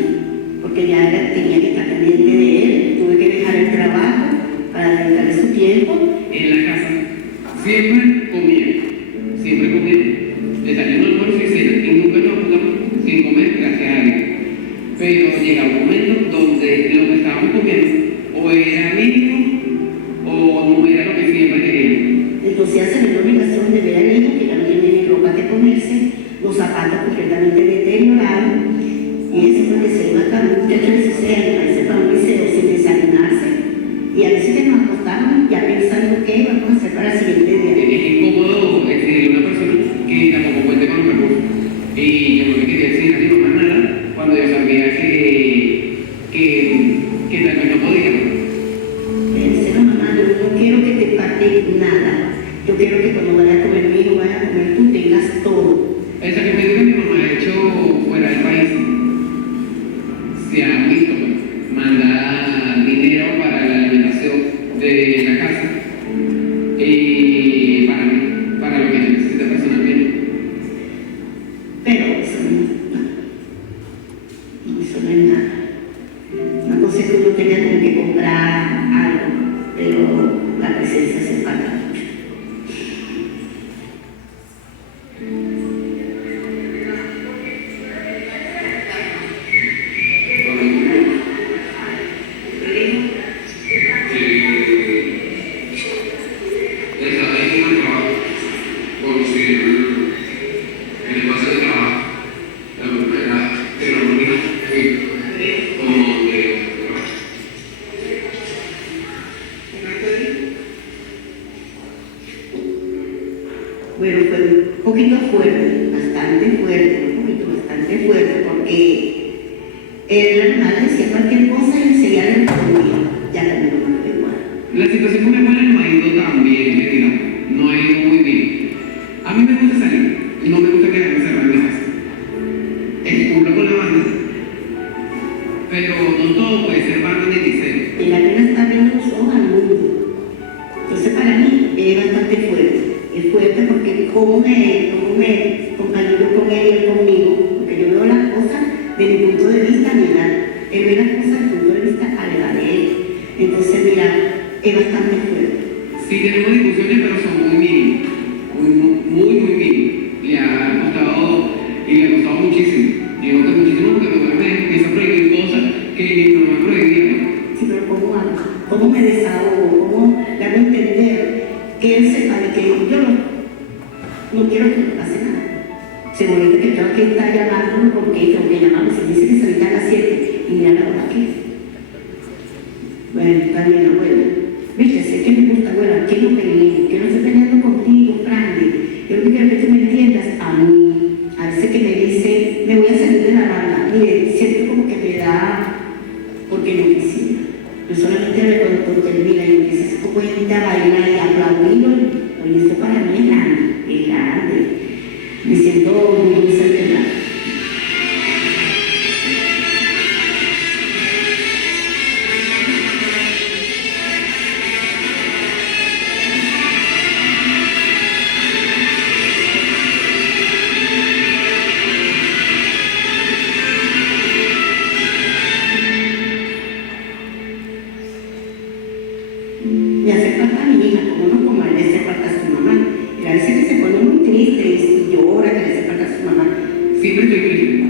porque ya tenía que estar pendiente de él, tuve que dejar el trabajo para dedicarle su tiempo. En la casa siempre comía, desayuno, almuerzo y cena, y nunca nos juntamos sin comer, gracias a Dios. Pero llega un momento donde lo que estábamos comiendo o era mínimo o no era lo que siempre queríamos. Entonces hacen la obligación de ver a que se iba para un muchacho de 16 años, parece para un liceo sin desayunarse, y a veces que nos acostamos ya pensando qué vamos a hacer para el siguiente día. Es incómodo escribir a una persona que tampoco cuente con los recursos. Y yo no le quería decir a mi mamá nada cuando yo sabía que tal vez no podía. Le dice, no, mamá, yo no quiero que te parte nada. Yo quiero que cuando vayas a comer mío, vayas a comer tú, tengas todo. El sacrificio que mi mamá ha hecho fuera del país se ha visto, pues, manda dinero para la alimentación de la casa y para lo que necesita personalmente. Pero eso no es nada. Una cosa es que uno tenga como que comprar algo, pero la presencia se paga mucho. Bueno, fue un poquito fuerte, bastante fuerte, porque la hermana decía cualquier cosa y enseguida le respondía, ya la misma no fue igual. La situación con mi abuela no ha ido tan bien, digamos, no ha ido muy bien. A mí me gusta salir, no me gusta quedarme cerrado en mi casa. Cumplo con la banda, pero no todo puede ser banda de liceo. Y la nena está abriendo los ojos al mundo. Entonces para mí es bastante fuerte. Es fuerte porque cómo me compañero con él y él conmigo, porque yo veo las cosas desde mi punto de vista, mira, él ve las cosas desde el punto de vista a la edad de él. Entonces, mira, es bastante fuerte. Sí, tenemos discusiones, pero son muy mínimas, muy mínimas. Le ha costado, y le ha costado muchísimo. Digo que muchísimo porque mi mamá me empieza a prohibir cosas que mi mamá prohibía. Sí, pero ¿cómo hago? ¿Cómo me desahogo? ¿Cómo le hago entender que él sepa de que yo no quiero que me pase nada? Se molesta que tengo que estar llamándolo porque tengo que llamarlo. Se dice que se ahorita a las 7 y mira la hora que es. Bueno, también abuela. Viste, sé que me gusta, abuela, que no peleé, que no estoy peleando contigo, Frankie. Yo lo que quiero que tú me entiendas a mí. A veces que me dice, me voy a salir de la banda. Mire, siento como que me da porque no quisiera. Yo solamente cuando termina y empieza ese poco de gente a bailar y a aplaudirlo, y eso para mí es grande. Me siento muy dulce de verdad. Me hace falta a mi hija, como a él le hace falta a su mamá. Y a veces que se pone muy triste y llora, que le hace falta a su mamá. Siempre estoy triste.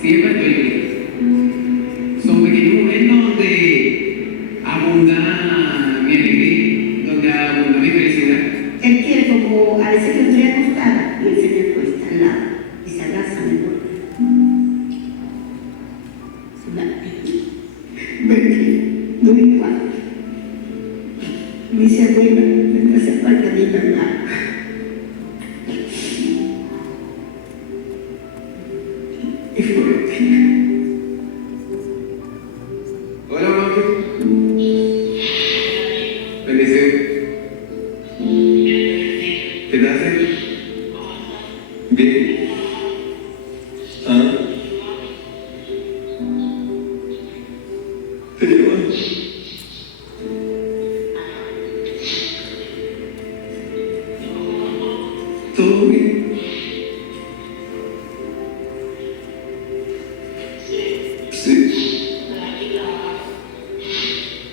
Siempre estoy triste. Son pequeños momentos donde abunda mi alegría, donde abunda mi felicidad. Él quiere como, a veces que estoy acostada y él se me acuesta al lado y se abraza mejor. No igual. Me dice, abuela, me hace falta mi mamá. Es fuerte. Hola, mamá. Bendición. ¿Qué te hace? Bien. ¿Ah? ¿Te llevas? ¿Todo bien? Sí.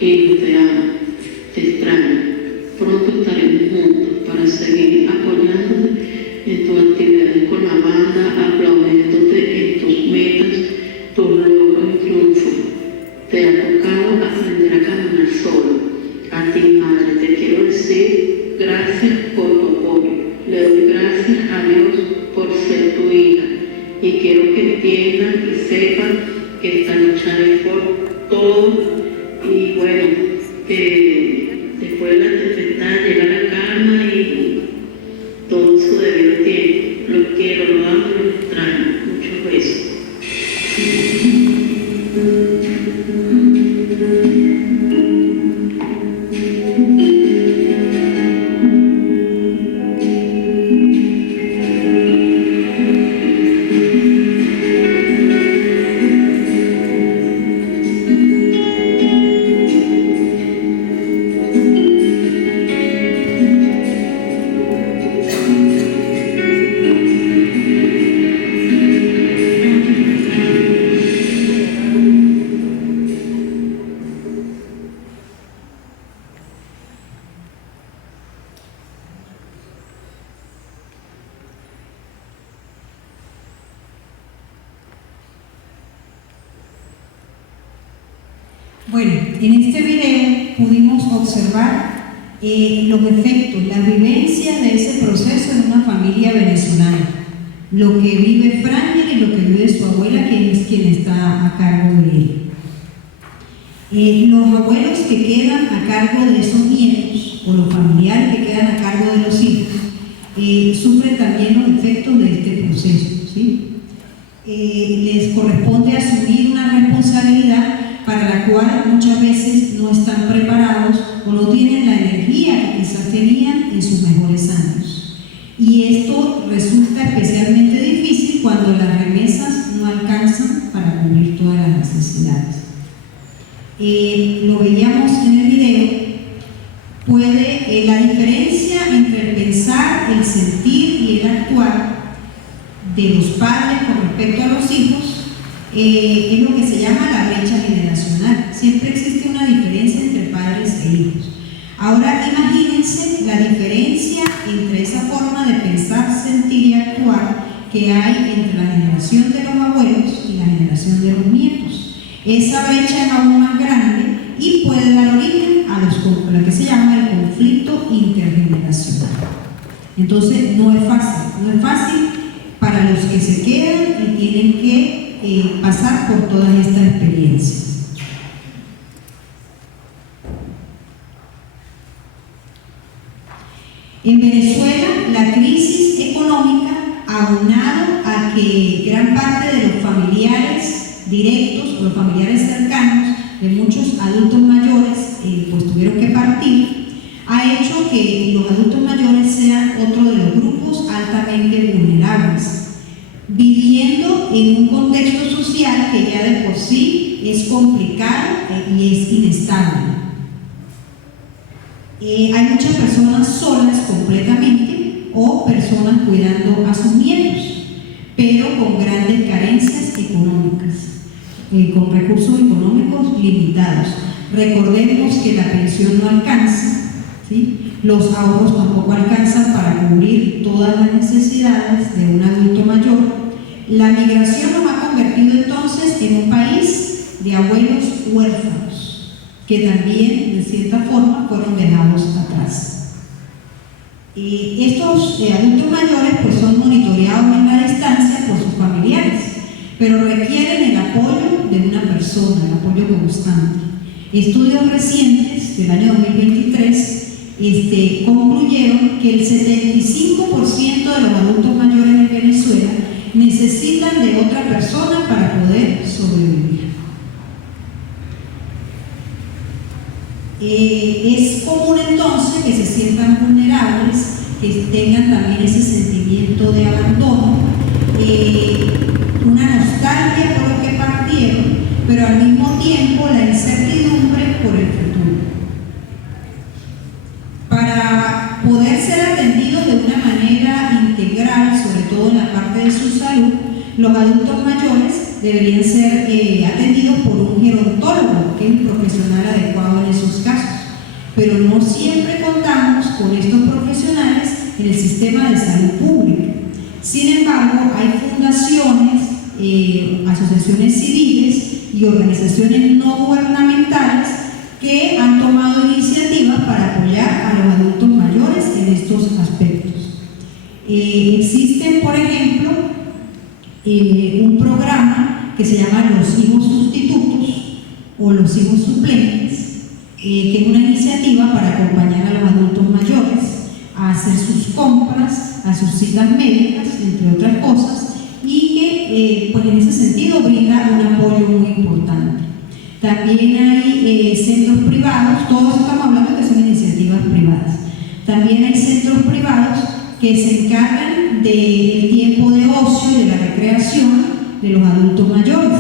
Hijo, te amo, te extraño. Pronto estaremos juntos para seguir apoyándote en tus actividades con la banda, aplaudiéndote en tus metas, tus logros y triunfos. Te ha tocado aprender a caminar solo. A ti, madre, te quiero decir gracias por tu apoyo. Le doy gracias a Dios por ser tu hija y y quiero que entiendan y sepan que esta lucha es por todos y bueno, que después de la tempestad llega la calma y todo su debido tiempo. Los quiero, los amo, los extraño. Muchos besos. Bueno, en este video pudimos observar los efectos, las vivencias de ese proceso en una familia venezolana, lo que vive Frangel y lo que vive su abuela, quien es quien está a cargo de él. Los abuelos que quedan a cargo de esos nietos, o los familiares que quedan a cargo de los hijos, sufren también los efectos de este proceso, ¿sí? Les corresponde asumir una responsabilidad para la cual muchas veces no están preparados o no tienen la energía que quizás tenían en sus mejores años. Y esto resulta especialmente difícil cuando las remesas no alcanzan para cubrir todas las necesidades. Lo veíamos en el video, la diferencia entre el pensar, el sentir y el actuar de los padres con respecto a los hijos es lo que se llama la brecha generacional. Siempre existe una diferencia entre padres e hijos. Ahora imagínense la diferencia entre esa forma de pensar, sentir y actuar que hay entre la generación de los abuelos y la generación de los nietos. Esa brecha es aún más grande y puede dar origen a lo que se llama el conflicto intergeneracional. Entonces no es fácil para los que se quedan y tienen que pasar por todas estas experiencias. En Venezuela, la crisis económica, aunado a que gran parte de los familiares directos o los familiares cercanos de muchos adultos mayores pues tuvieron que partir, ha hecho que los adultos mayores sean otro de los grupos altamente vulnerables, viviendo en un contexto social que ya de por sí es complicado y es inestable. Hay muchas personas solas completamente o personas cuidando a sus nietos, pero con grandes carencias económicas, con recursos económicos limitados. Recordemos que la pensión no alcanza, ¿sí? Los ahorros tampoco alcanzan para cubrir todas las necesidades de un adulto mayor. La migración nos ha convertido entonces en un país de abuelos huérfanos, que también de cierta forma fueron dejados atrás. Estos adultos mayores pues son monitoreados en la distancia por sus familiares, pero requieren el apoyo de una persona, el apoyo constante. Estudios recientes del año 2023 concluyeron que el 75% de los adultos mayores en Venezuela necesitan de otra persona para poder sobrevivir. Es común entonces que se sientan vulnerables, que tengan también ese sentimiento de abandono, una nostalgia por lo que partieron, pero al mismo tiempo la incertidumbre por el futuro. Para poder ser atendidos de una manera integral, sobre todo en la parte de su salud, los adultos mayores deberían ser atendidos por un gerontólogo, que es un profesional adecuado en esos casos. Pero no siempre contamos con estos profesionales en el sistema de salud pública. Sin embargo, hay fundaciones, asociaciones civiles y organizaciones no gubernamentales que han tomado iniciativas para apoyar a los adultos mayores en estos aspectos. Existen, por ejemplo, un programa que se llama Los Hijos Sustitutos o Los Hijos Suplentes, que es una iniciativa para acompañar a los adultos mayores a hacer sus compras, a sus citas médicas, entre otras cosas, y que pues en ese sentido brinda un apoyo muy importante. También hay centros privados, todos estamos hablando que son iniciativas privadas. También hay centros privados que se encargan del tiempo de ocio y de la recreación de los adultos mayores,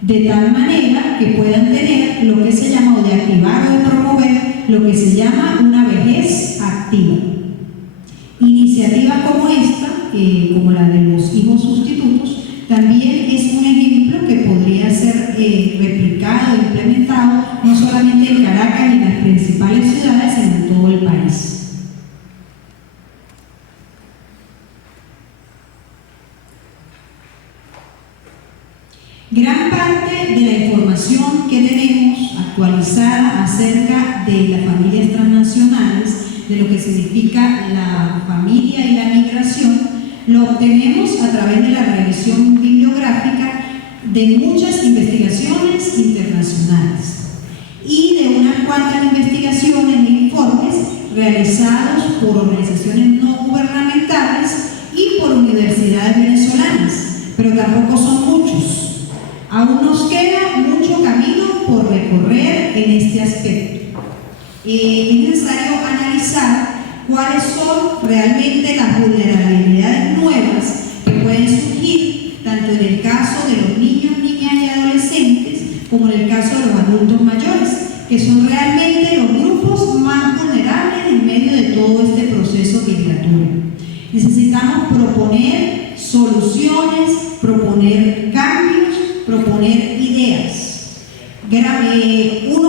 de tal manera que puedan tener lo que se llama, o de activar o de promover, lo que se llama una vejez activa. Iniciativas como esta, como la de los hijos sustitutos, también es un ejemplo que podría ser replicado e implementado no solamente en Caracas y en las principales ciudades, sino en todo el país. Gran parte de la información que tenemos actualizada acerca de las familias transnacionales, de lo que significa la familia y la migración, lo obtenemos a través de la revisión bibliográfica de muchas investigaciones internacionales y de unas cuantas investigaciones e informes realizados por organizaciones no gubernamentales y por universidades venezolanas, pero tampoco son muchos. Aún nos queda mucho camino por recorrer en este aspecto. Es necesario analizar cuáles son realmente las vulnerabilidades nuevas que pueden surgir, tanto en el caso de los niños, niñas y adolescentes, como en el caso de los adultos mayores, que son realmente los grupos más vulnerables en medio de todo este proceso migratorio. Necesitamos proponer soluciones, proponer cambios, proponer ideas.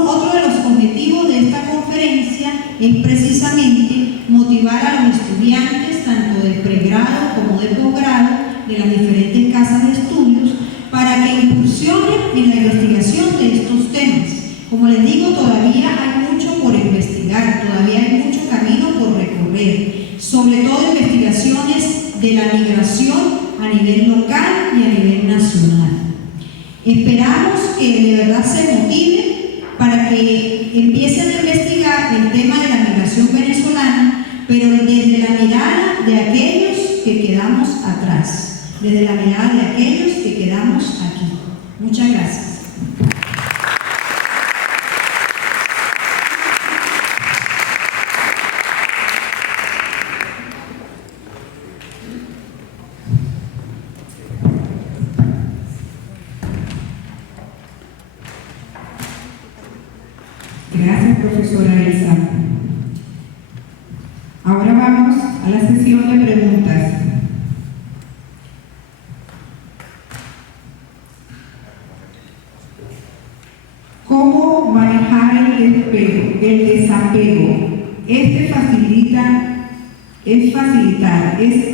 Otro de los objetivos de esta conferencia es precisamente motivar a los estudiantes, tanto de pregrado como de posgrado, de las diferentes casas de estudios, para que incursionen en la investigación de estos temas. Como les digo, todavía hay mucho por investigar, todavía hay mucho camino por recorrer, sobre todo investigaciones de la migración a nivel local y a nivel nacional. Esperamos que de verdad se motiven para que empiecen a investigar el tema de la migración venezolana, pero desde la mirada de aquellos que quedamos atrás, desde la mirada de aquellos que quedamos aquí. Muchas gracias. Gracias, profesora Elsa. Ahora vamos a la sesión de preguntas. ¿Cómo manejar el desapego? ¿Es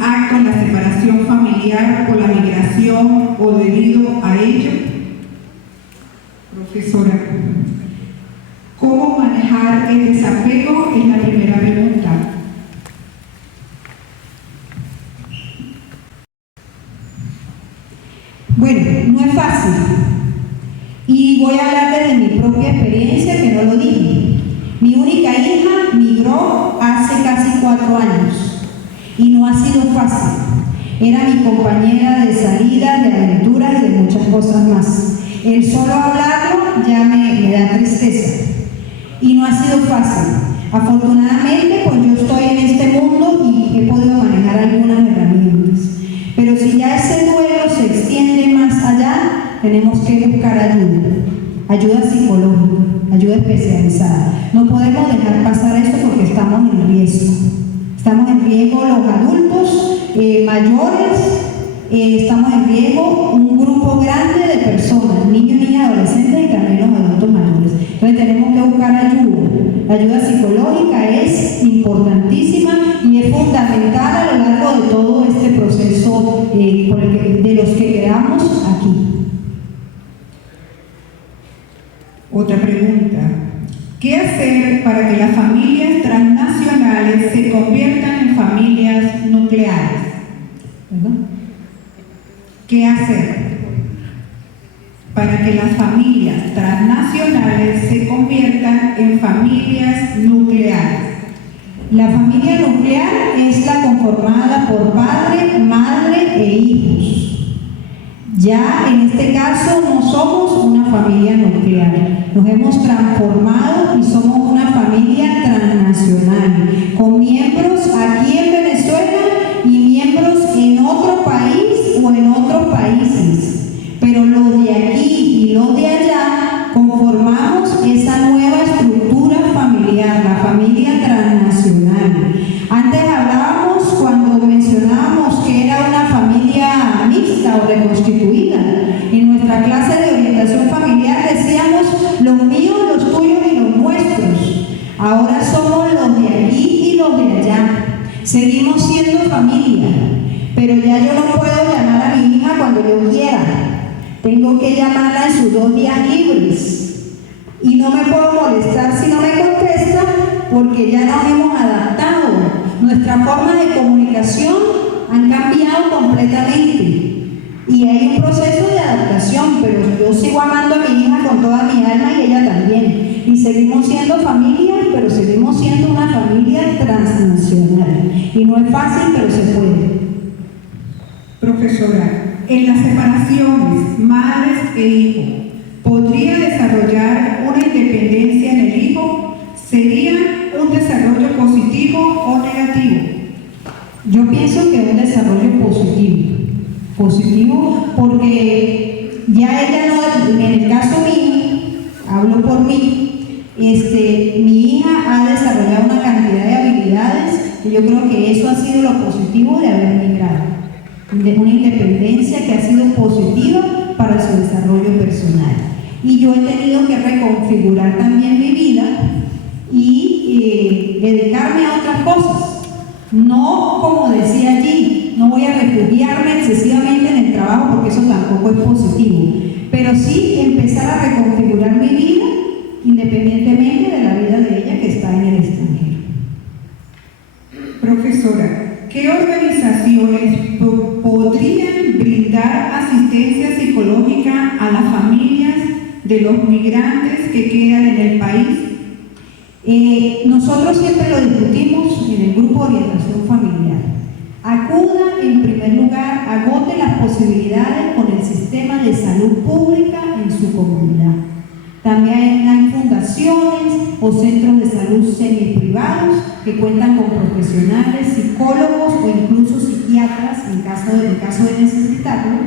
acto en la separación familiar por la migración o debido a ello? Profesora. ¿Cómo manejar el desapego? Es la primera pregunta. Bueno, no es fácil. Y voy a hablar desde mi propia experiencia, que no lo dije. Mi única hija migró hace casi 4 años y no ha sido fácil. Era mi compañera de salida, de aventuras y de muchas cosas más. El solo hablarlo ya me da tristeza. Y no ha sido fácil. Afortunadamente, pues yo estoy en este mundo y he podido manejar algunas herramientas. Pero si ya ese duelo se extiende más allá, tenemos que buscar ayuda psicológica, ayuda especializada. No podemos dejar pasar esto porque estamos en riesgo. Estamos en riesgo los adultos mayores, estamos en riesgo un grupo grande de personas, niños, niñas, adolescentes y también los adultos mayores. Entonces tenemos que buscar ayuda. La ayuda psicológica es importantísima y es fundamental a lo largo de todo este proceso de los que quedamos aquí. Otra pregunta. ¿Qué hacer para que las familias transnacionales se conviertan en familias nucleares? ¿Verdad? ¿Qué hacer para que las familias transnacionales se conviertan en familias nucleares? La familia nuclear es la conformada por padre, madre e hijos. Ya en este caso no somos una familia nuclear, nos hemos transformado y somos una familia transnacional, con miembros aquí en Venezuela y miembros en otro país o en otros países. Pero los de aquí y los de allá conformamos esa nueva estructura familiar, la familia transnacional. Antes hablábamos, cuando mencionábamos que era una familia mixta o reconstituida, en nuestra clase de orientación familiar decíamos los míos, los tuyos y los nuestros. Ahora somos los de aquí y los de allá. Seguimos siendo familia, pero ya yo no puedo llamar a mi hija cuando yo quiera. Tengo que llamarla en sus 2 días libres. Y no me puedo molestar si no me contesta, porque ya nos hemos adaptado. Nuestras formas de comunicación han cambiado completamente. Y hay un proceso de adaptación, pero yo sigo amando a mi hija con toda mi alma y ella también. Y seguimos siendo familia, pero seguimos siendo una familia transnacional. Y no es fácil, pero se puede. Profesora, en las separaciones, madres e hijos, ¿podría desarrollar una independencia en el hijo? ¿Sería un desarrollo positivo o negativo? Yo pienso que un desarrollo positivo. Positivo porque ya ella no, en el caso mío, hablo por mí, mi hija ha desarrollado una cantidad de habilidades y yo creo que eso ha sido lo positivo de haber migrado. De una independencia que ha sido positiva para su desarrollo personal. Y yo he tenido que reconfigurar también mi vida y dedicarme a otras cosas. No, como decía allí, no voy a refugiarme excesivamente en el trabajo porque eso tampoco es positivo, pero sí empezar a reconfigurar mi vida independientemente de la vida de ella que está en el extranjero. Profesora, ¿qué organizaciones podrían brindar asistencia psicológica a las familias de los migrantes que quedan en el país? Nosotros siempre lo discutimos en el grupo de orientación familiar. Acuda en primer lugar, agote las posibilidades con el sistema de salud pública en su comunidad. También hay fundaciones o centros de salud semiprivados que cuentan con profesionales, psicólogos o incluso psiquiatras en caso de necesitarlo,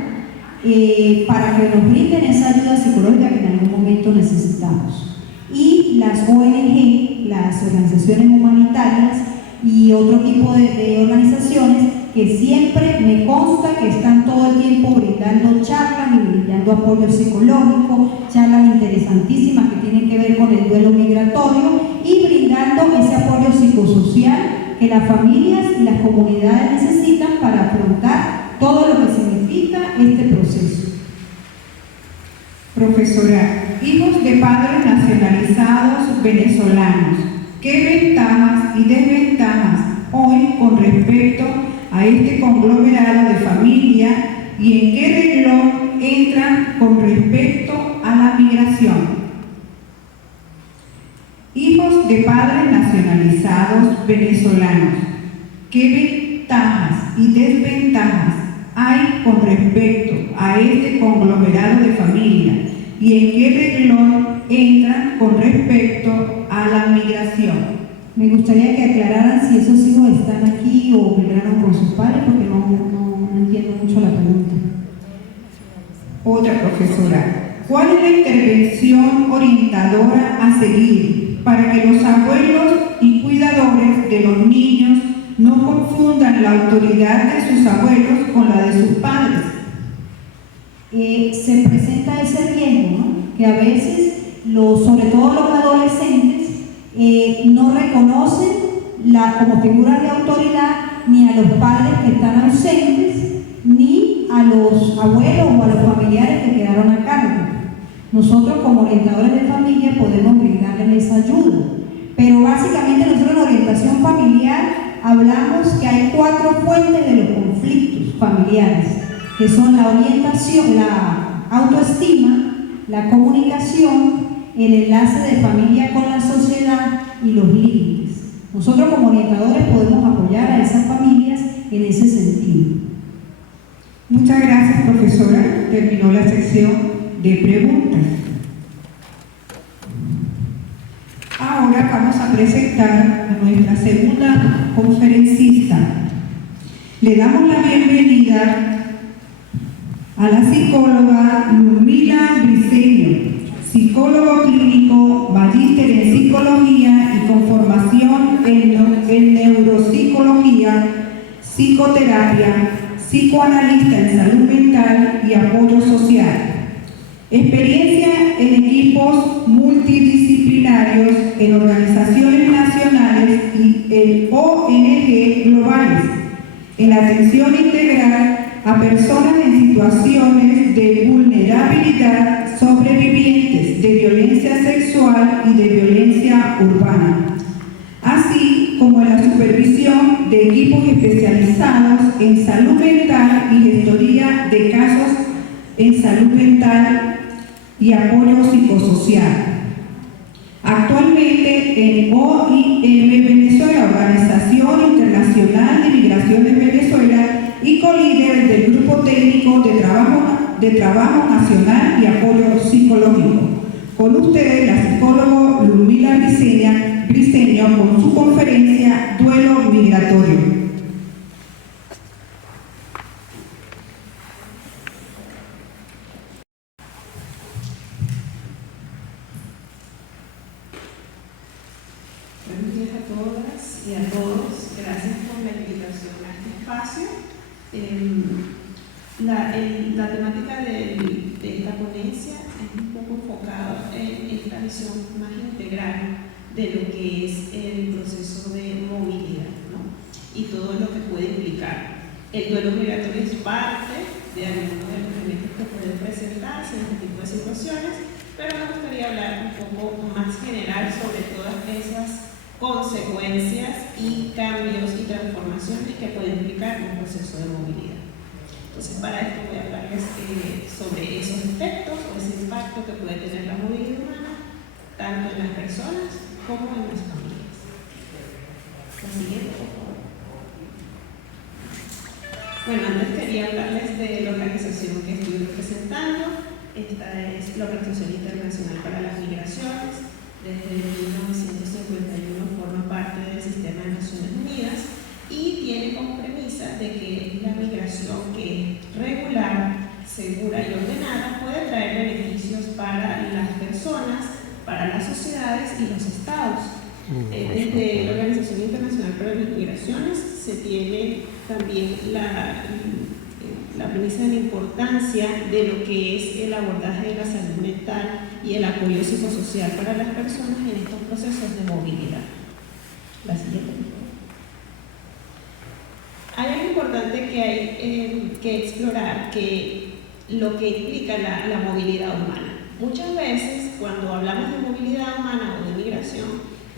para que nos brinden esa ayuda psicológica que en algún momento necesitamos. Y las ONG, las organizaciones humanitarias y otro tipo de organizaciones que siempre me consta que están todo el tiempo brindando charlas y brindando apoyo psicológico, charlas interesantísimas que tienen que ver con el duelo migratorio y brindando ese apoyo psicosocial que las familias y las comunidades necesitan para afrontar todo lo que significa este proceso. Profesora, hijos de padres nacionalizados venezolanos, ¿qué ventajas y desventajas hoy con respecto a este conglomerado de familia y en qué renglón entran con respecto a la migración? Hijos de padres nacionalizados venezolanos, ¿qué ventajas y desventajas hay con respecto a este conglomerado de familia y en qué renglón entran con respecto a la migración? Me gustaría que aclararan si esos hijos están aquí o migraron con sus padres, porque no entiendo mucho la pregunta. Otra profesora, ¿cuál es la intervención orientadora a seguir para que los abuelos y cuidadores de los niños no confundan la autoridad de sus abuelos con la de sus padres? Se presenta ese riesgo, ¿no? Que a veces, sobre todo los adolescentes, no reconocen como figura de autoridad ni a los padres que están ausentes, ni a los abuelos o a los familiares que quedaron a cargo. Nosotros como orientadores de familia podemos brindarles esa ayuda, pero básicamente nosotros en orientación familiar hablamos que hay 4 fuentes de los conflictos familiares. que son la orientación, la autoestima, la comunicación, el enlace de familia con la sociedad y los límites. Nosotros como orientadores podemos apoyar a esas familias en ese sentido. Muchas gracias, profesora. Terminó la sección de preguntas. Ahora vamos a presentar a nuestra segunda conferencista. Le damos la bienvenida a la psicóloga Ludmila Briceño, psicólogo clínico, magíster en psicología y con formación en neuropsicología, psicoterapia, psicoanalista en salud mental y apoyo social. Experiencia en equipos multidisciplinarios en organizaciones nacionales y en ONG globales, en atención integral a personas en situaciones de vulnerabilidad, sobrevivientes de violencia sexual y de violencia urbana, así como en la supervisión de equipos especializados en salud mental y gestoría de casos en salud mental y apoyo psicosocial. Actualmente en OIM Venezuela, Organización Internacional de Migraciones Venezuela, y colíder del Grupo Técnico de Trabajo Nacional y Apoyo Psicológico. Con ustedes, la psicóloga Ludmila Briceño con su conferencia Duelo Migratorio. Buenos días a todas y a todos. Gracias por la invitación a este espacio. La temática de esta ponencia es un poco enfocada en esta visión más integral de lo que es el proceso de movilidad, ¿no? Y todo lo que puede implicar. El duelo migratorio es parte de algunos de los elementos que pueden presentarse en este tipo de situaciones, pero me gustaría hablar un poco más general sobre todas esas consecuencias y cambios y transformaciones que puede implicar un proceso de movilidad. Entonces, para esto voy a hablarles sobre esos efectos o ese impacto que puede tener la movilidad humana, tanto en las personas como en las familias. La siguiente, por favor. Bueno, antes quería hablarles de la organización que estoy representando. Esta es la Organización Internacional para las Migraciones. Desde 1951 forma parte del sistema de Naciones Unidas y tiene como premisa de que la migración que es regular, segura y ordenada puede traer beneficios para las personas, para las sociedades y los estados. Desde la Organización Internacional para las Migraciones se tiene también la premisa de la importancia de lo que es el abordaje de la salud mental y el apoyo psicosocial para las personas en estos procesos de movilidad. La siguiente. Hay algo importante que hay que explorar, que lo que implica la movilidad humana. Muchas veces, cuando hablamos de movilidad humana o de migración,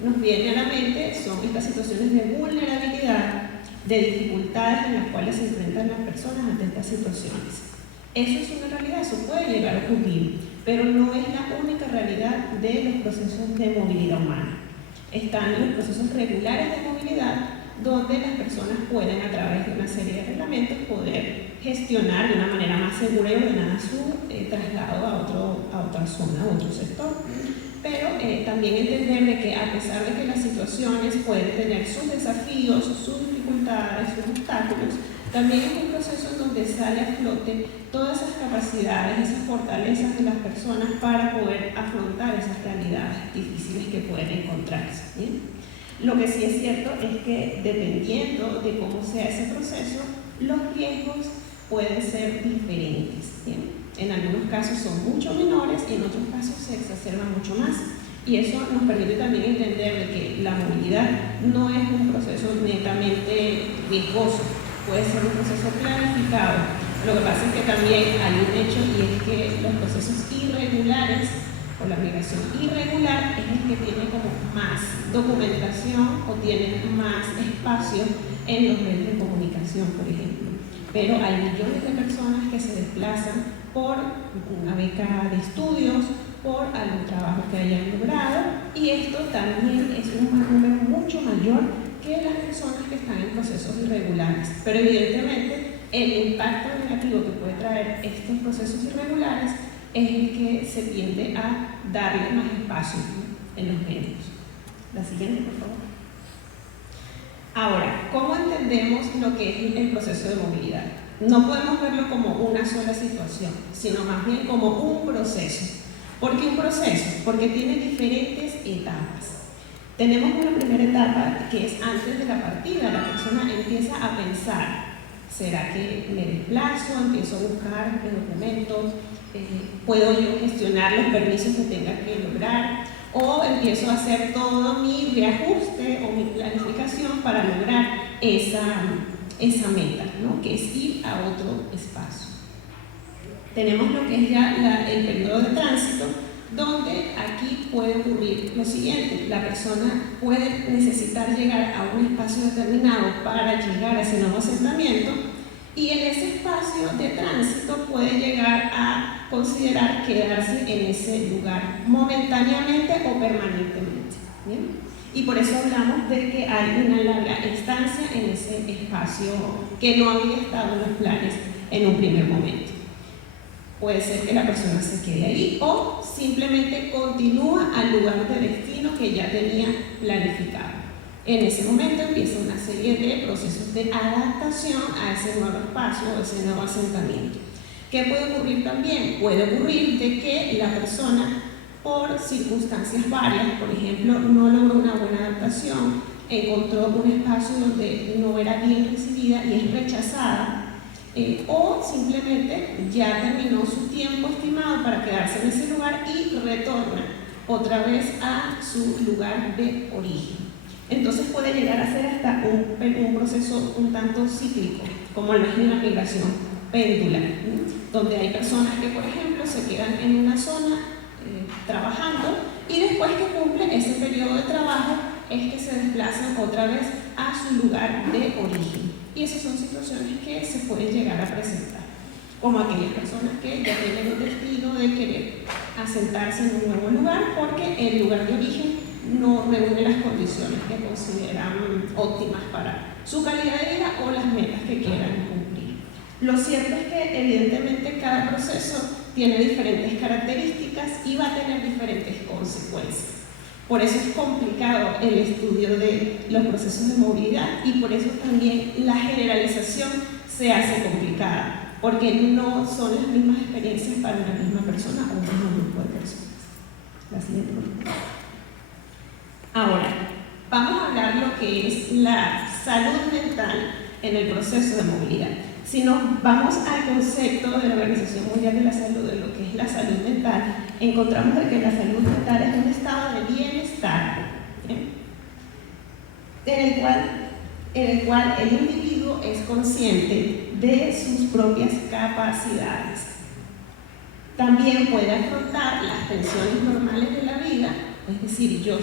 nos viene a la mente son estas situaciones de vulnerabilidad, de dificultades en las cuales se enfrentan las personas ante estas situaciones. Eso es una realidad, eso puede llegar a ocurrir, pero no es la única realidad de los procesos de movilidad humana. Están los procesos regulares de movilidad, donde las personas pueden, a través de una serie de reglamentos, poder gestionar de una manera más segura y ordenada su traslado a otra zona, a otro sector. Pero también entender de que a pesar de que las situaciones pueden tener sus desafíos, sus dificultades, sus obstáculos, también es un proceso en donde sale a flote todas esas capacidades, esas fortalezas de las personas para poder afrontar esas realidades difíciles que pueden encontrarse, ¿bien? Lo que sí es cierto es que dependiendo de cómo sea ese proceso, los riesgos pueden ser diferentes, ¿bien? En algunos casos son mucho menores y en otros casos se exacerban mucho más. Y eso nos permite también entender de que la movilidad no es un proceso netamente riesgoso, puede ser un proceso planificado. Lo que pasa es que también hay un hecho y es que los procesos irregulares o la migración irregular es el que tiene como más documentación o tiene más espacio en los medios de comunicación, por ejemplo. pero hay millones de personas que se desplazan por una beca de estudios, por algún trabajo que hayan logrado, y esto también es un número mucho mayor que las personas que están en procesos irregulares. Pero evidentemente el impacto negativo que puede traer estos procesos irregulares es el que se tiende a darle más espacio, ¿no?, en los medios. La siguiente, por favor. Ahora, ¿cómo entendemos lo que es el proceso de movilidad? No podemos verlo como una sola situación, sino más bien como un proceso. ¿Por qué un proceso? Porque tiene diferentes etapas. Tenemos una primera etapa que es antes de la partida. La persona empieza a pensar: ¿será que me desplazo? Empiezo a buscar documentos, puedo yo gestionar los permisos que tenga que lograr, o empiezo a hacer todo mi reajuste o mi planificación para lograr esa meta, ¿no?, que es ir a otro espacio. Tenemos lo que es ya el periodo de tránsito, donde aquí puede ocurrir lo siguiente: la persona puede necesitar llegar a un espacio determinado para llegar a ese nuevo asentamiento, y en ese espacio de tránsito puede llegar a considerar quedarse en ese lugar momentáneamente o permanentemente, ¿bien? Y por eso hablamos de que hay una larga estancia en ese espacio que no había estado en los planes en un primer momento. Puede ser que la persona se quede ahí o simplemente continúa al lugar de destino que ya tenía planificado. En ese momento empieza una serie de procesos de adaptación a ese nuevo espacio o ese nuevo asentamiento. ¿Qué puede ocurrir también? Puede ocurrir de que la persona, por circunstancias varias, por ejemplo, no logró una buena adaptación, encontró un espacio donde no era bien recibida y es rechazada, o simplemente ya terminó su tiempo estimado para quedarse en ese lugar y retorna otra vez a su lugar de origen. Entonces puede llegar a ser hasta un proceso un tanto cíclico, como lo es una migración péndula, donde hay personas que, por ejemplo, se quedan en una zona trabajando y después que cumple ese periodo de trabajo es que se desplazan otra vez a su lugar de origen. Y esas son situaciones que se pueden llegar a presentar, como aquellas personas que ya tienen un destino de querer asentarse en un nuevo lugar porque el lugar de origen no reúne las condiciones que consideran óptimas para su calidad de vida o las metas que quieran cumplir. Lo cierto es que evidentemente cada proceso tiene diferentes características y va a tener diferentes consecuencias. Por eso es complicado el estudio de los procesos de movilidad y por eso también la generalización se hace complicada, porque no son las mismas experiencias para una misma persona o un mismo grupo de personas. La siguiente, por favor. Ahora, vamos a hablar lo que es la salud mental en el proceso de movilidad. Si nos vamos al concepto de la Organización Mundial de la Salud, de lo que es la salud mental, encontramos de que la salud mental es un estado de bienestar, en el cual el individuo es consciente de sus propias capacidades. También puede afrontar las tensiones normales de la vida, es decir, yo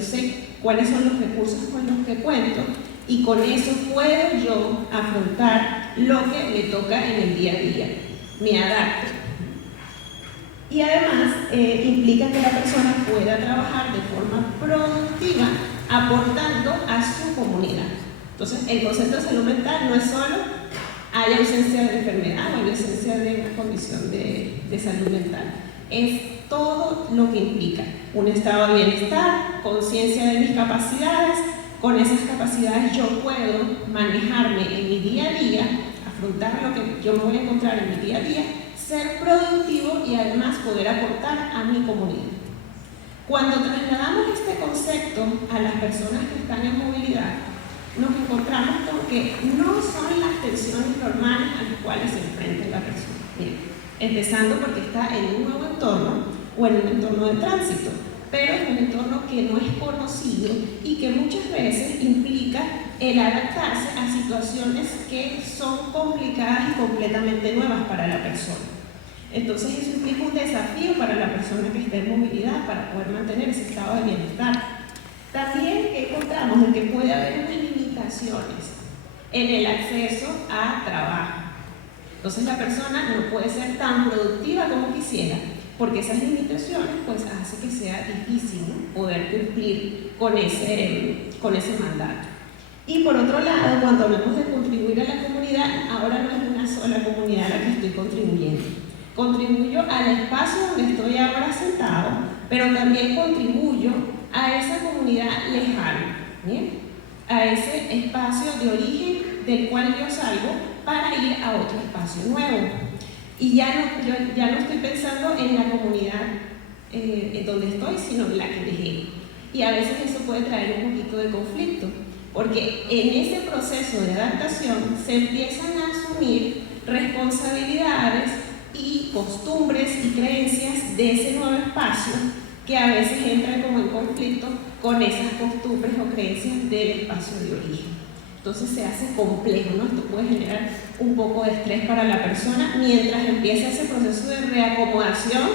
sé cuáles son los recursos con los que cuento y con eso puedo yo afrontar lo que me toca en el día a día, me adapto. Y además implica que la persona pueda trabajar de forma productiva aportando a su comunidad. Entonces, el concepto de salud mental no es solo hay ausencia de enfermedad o hay ausencia de una condición de salud mental. Es todo lo que implica un estado de bienestar, conciencia de mis capacidades. Con esas capacidades yo puedo manejarme en mi día a día, afrontar lo que yo me voy a encontrar en mi día a día, ser productivo y además poder aportar a mi comunidad. Cuando trasladamos este concepto a las personas que están en movilidad, nos encontramos con que no son las tensiones normales a las cuales se enfrenta la persona. Bien, empezando porque está en un nuevo entorno o en un entorno de tránsito, pero es un entorno que no es conocido y que muchas veces implica el adaptarse a situaciones que son complicadas y completamente nuevas para la persona. Entonces eso implica un desafío para la persona que está en movilidad para poder mantener ese estado de bienestar. También encontramos en que puede haber unas limitaciones en el acceso a trabajo. Entonces la persona no puede ser tan productiva como quisiera, porque esas limitaciones pues hace que sea difícil, ¿no?, poder cumplir con ese mandato. Y por otro lado, cuando hablamos de contribuir a la comunidad, ahora no es una sola comunidad a la que estoy contribuyendo. Contribuyo al espacio donde estoy ahora sentado, pero también contribuyo a esa comunidad lejana, ¿bien?, a ese espacio de origen del cual yo salgo para ir a otro espacio nuevo. Y yo ya no estoy pensando en la comunidad en donde estoy, sino en la que dejé. Y a veces eso puede traer un poquito de conflicto, porque en ese proceso de adaptación se empiezan a asumir responsabilidades y costumbres y creencias de ese nuevo espacio que a veces entran como en conflicto con esas costumbres o creencias del espacio de origen. Entonces se hace complejo, ¿no? Esto puede generar un poco de estrés para la persona mientras empieza ese proceso de reacomodación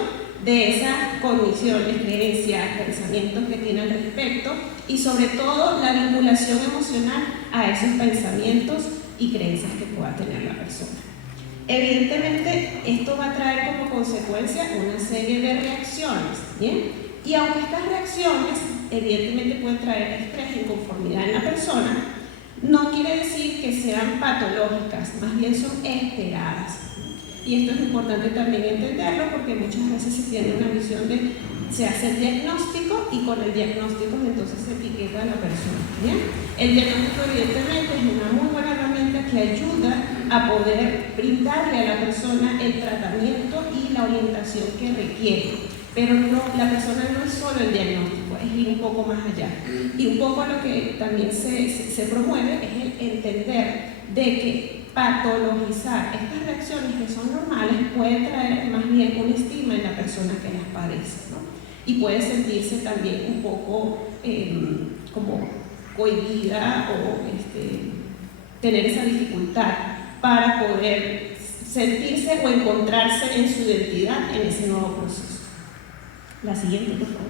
de esas cogniciones, creencias, pensamientos que tiene al respecto, y sobre todo la vinculación emocional a esos pensamientos y creencias que pueda tener la persona. Evidentemente, esto va a traer como consecuencia una serie de reacciones, ¿bien? Y aunque estas reacciones evidentemente pueden traer estrés e inconformidad en la persona, no quiere decir que sean patológicas, más bien son esperadas. Y esto es importante también entenderlo, porque muchas veces se tiene una visión de se hace el diagnóstico y con el diagnóstico entonces se etiqueta a la persona, ¿bien? El diagnóstico evidentemente es una muy buena herramienta que ayuda a poder brindarle a la persona el tratamiento y la orientación que requiere. Pero no, la persona no es solo el diagnóstico, es ir un poco más allá. Y un poco lo que también se promueve es el entender de que patologizar estas reacciones que son normales puede traer más bien un estigma en la persona que las padece, ¿no? Y puede sentirse también un poco como cohibida o tener esa dificultad para poder sentirse o encontrarse en su identidad en ese nuevo proceso. La siguiente, por favor.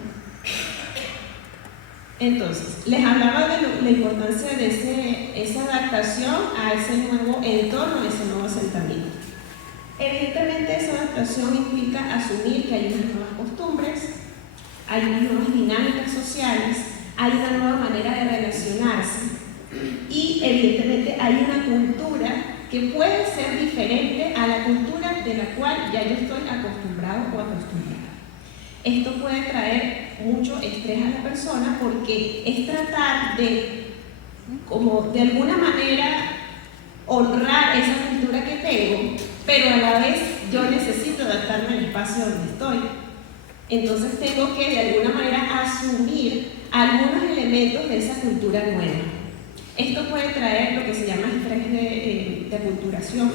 Entonces, les hablaba de la importancia de esa adaptación a ese nuevo entorno, a ese nuevo asentamiento. Evidentemente, esa adaptación implica asumir que hay unas nuevas costumbres, hay unas nuevas dinámicas sociales, hay una nueva manera de relacionarse y evidentemente hay una cultura que puede ser diferente a la cultura de la cual ya yo estoy acostumbrado o acostumbrada. Esto puede traer mucho estrés a la persona porque es tratar de, como de alguna manera, honrar esa cultura que tengo, pero a la vez yo necesito adaptarme al espacio donde estoy. Entonces tengo que de alguna manera asumir algunos elementos de esa cultura nueva. Esto puede traer lo que se llama estrés de aculturación,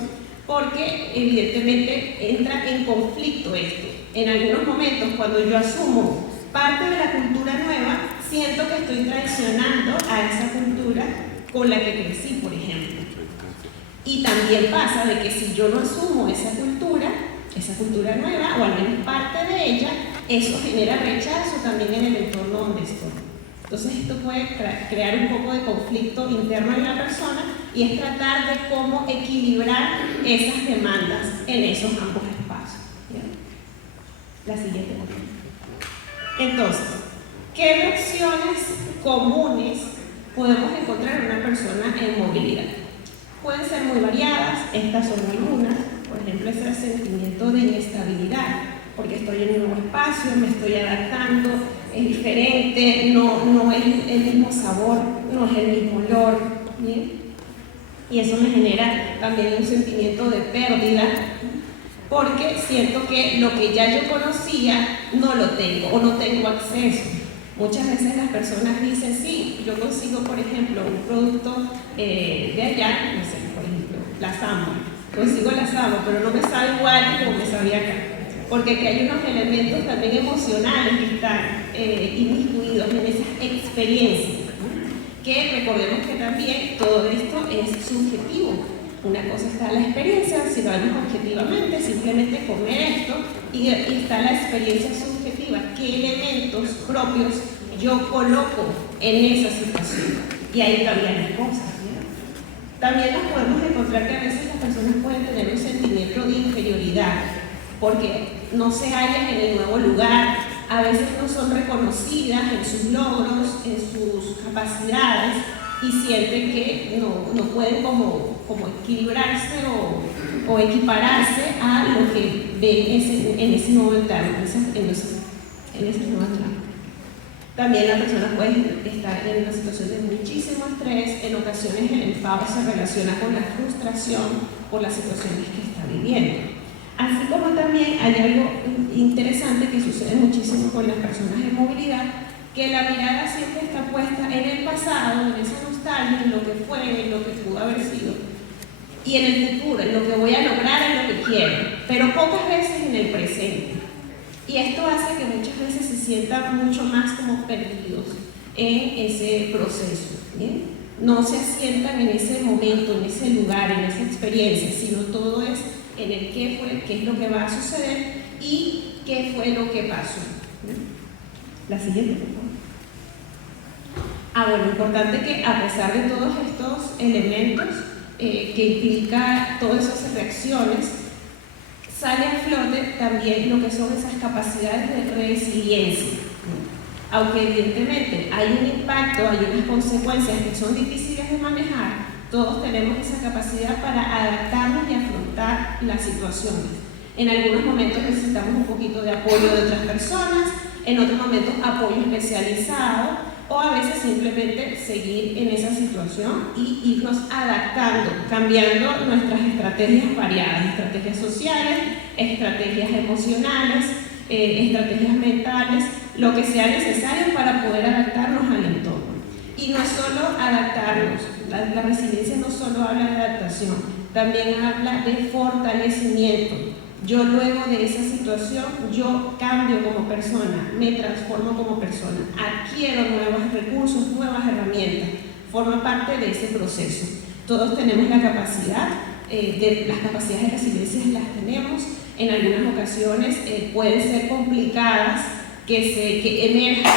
porque evidentemente entra en conflicto esto. En algunos momentos, cuando yo asumo parte de la cultura nueva, siento que estoy traicionando a esa cultura con la que crecí, por ejemplo. Y también pasa de que si yo no asumo esa cultura nueva, o al menos parte de ella, eso genera rechazo también en el entorno donde estoy. Entonces esto puede crear un poco de conflicto interno en la persona y es tratar de cómo equilibrar esas demandas en esos ambos espacios. ¿Bien? La siguiente. Entonces, ¿qué reacciones comunes podemos encontrar en una persona en movilidad? Pueden ser muy variadas, estas son algunas. Por ejemplo, ese sentimiento de inestabilidad, porque estoy en un nuevo espacio, me estoy adaptando, es diferente, no es el mismo sabor, no es el mismo olor, ¿bien? Y eso me genera también un sentimiento de pérdida, porque siento que lo que ya yo conocía no lo tengo o no tengo acceso. Muchas veces las personas dicen, sí, yo consigo, por ejemplo, un producto de allá, no sé, por ejemplo, la samba. Consigo la samba, pero no me sabe igual que como me sabía acá. Porque aquí hay unos elementos también emocionales que están inmiscuidos en esas experiencias, ¿no? Que recordemos que también todo esto es subjetivo. Una cosa está la experiencia, si lo vemos objetivamente, simplemente comer esto, y está la experiencia subjetiva. ¿Qué elementos propios yo coloco en esa situación? Y ahí cambian las cosas, ¿no? También nos podemos encontrar que a veces las personas pueden tener un sentimiento de inferioridad porque no se hallan en el nuevo lugar, a veces no son reconocidas en sus logros, en sus capacidades y sienten que no pueden como equilibrarse o equipararse a lo que ven en ese nuevo entorno, en ese nuevo entorno. También la persona puede estar en una situación de muchísimo estrés, en ocasiones el enfado se relaciona con la frustración por las situaciones que está viviendo. Así como también hay algo interesante que sucede muchísimo con las personas en movilidad, que la mirada siempre está puesta en el pasado, en esa nostalgia, en lo que fue, en lo que pudo haber sido, y en el futuro, en lo que voy a lograr, en lo que quiero, pero pocas veces en el presente. Y esto hace que muchas veces se sientan mucho más como perdidos en ese proceso, ¿bien? No se asientan en ese momento, en ese lugar, en esa experiencia, sino todo es en el qué fue, qué es lo que va a suceder y qué fue lo que pasó. La siguiente, por favor. Bueno, importante que a pesar de todos estos elementos que implica todas esas reacciones, sale a flote también lo que son esas capacidades de resiliencia. Aunque evidentemente hay un impacto, hay unas consecuencias que son difíciles de manejar, todos tenemos esa capacidad para adaptarnos y afrontar las situaciones. En algunos momentos necesitamos un poquito de apoyo de otras personas, en otros momentos apoyo especializado, o a veces simplemente seguir en esa situación y irnos adaptando, cambiando nuestras estrategias variadas, estrategias sociales, estrategias emocionales, estrategias mentales, lo que sea necesario para poder adaptarnos al entorno. Y no es solo adaptarnos, la resiliencia no solo habla de adaptación, también habla de fortalecimiento. Yo luego de esa situación, yo cambio como persona, me transformo como persona, adquiero nuevos recursos, nuevas herramientas, forma parte de ese proceso. Todos tenemos la capacidad, las capacidades de resiliencia las tenemos, en algunas ocasiones pueden ser complicadas que emerjan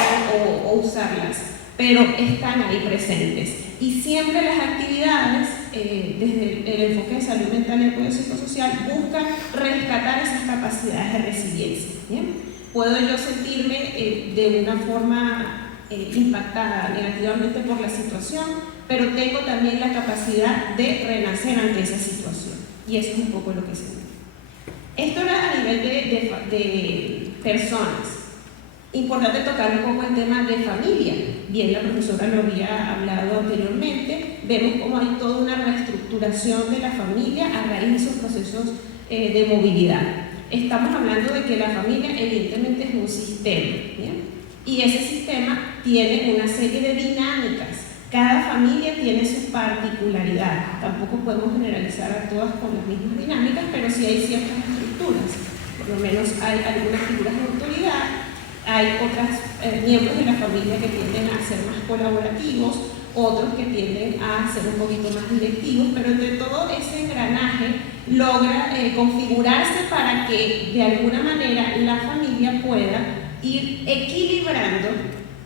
o usarlas, pero están ahí presentes. Y siempre las actividades, desde el enfoque de salud mental y apoyo psicosocial, buscan rescatar esas capacidades de resiliencia. ¿Bien? Puedo yo sentirme de una forma impactada negativamente por la situación, pero tengo también la capacidad de renacer ante esa situación. Y eso es un poco lo que se ve. Esto era a nivel de personas. Importante tocar un poco el tema de familia. Bien, la profesora lo había hablado anteriormente. Vemos cómo hay toda una reestructuración de la familia a raíz de esos procesos de movilidad. Estamos hablando de que la familia evidentemente es un sistema, ¿bien? Y ese sistema tiene una serie de dinámicas. Cada familia tiene su particularidad. Tampoco podemos generalizar a todas con las mismas dinámicas, pero sí hay ciertas estructuras. Por lo menos hay algunas figuras de autoridad. Hay otros miembros de la familia que tienden a ser más colaborativos, otros que tienden a ser un poquito más directivos, pero entre todo ese engranaje logra configurarse para que de alguna manera la familia pueda ir equilibrando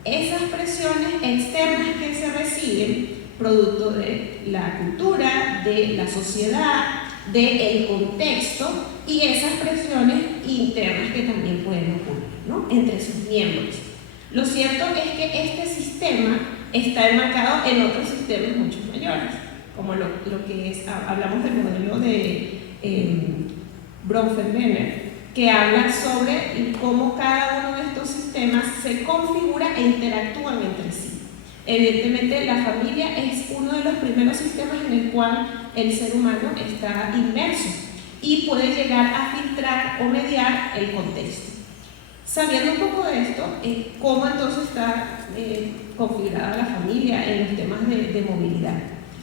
esas presiones externas que se reciben, producto de la cultura, de la sociedad, del contexto y esas presiones internas que también pueden ocurrir, ¿no?, entre sus miembros. Lo cierto es que este sistema está enmarcado en otros sistemas mucho mayores, como lo que es, hablamos del modelo de Bronfenbrenner, que habla sobre cómo cada uno de estos sistemas se configura e interactúan entre sí. Evidentemente, la familia es uno de los primeros sistemas en el cual el ser humano está inmerso y puede llegar a filtrar o mediar el contexto. Sabiendo un poco de esto, ¿cómo entonces está configurada la familia en los temas de movilidad?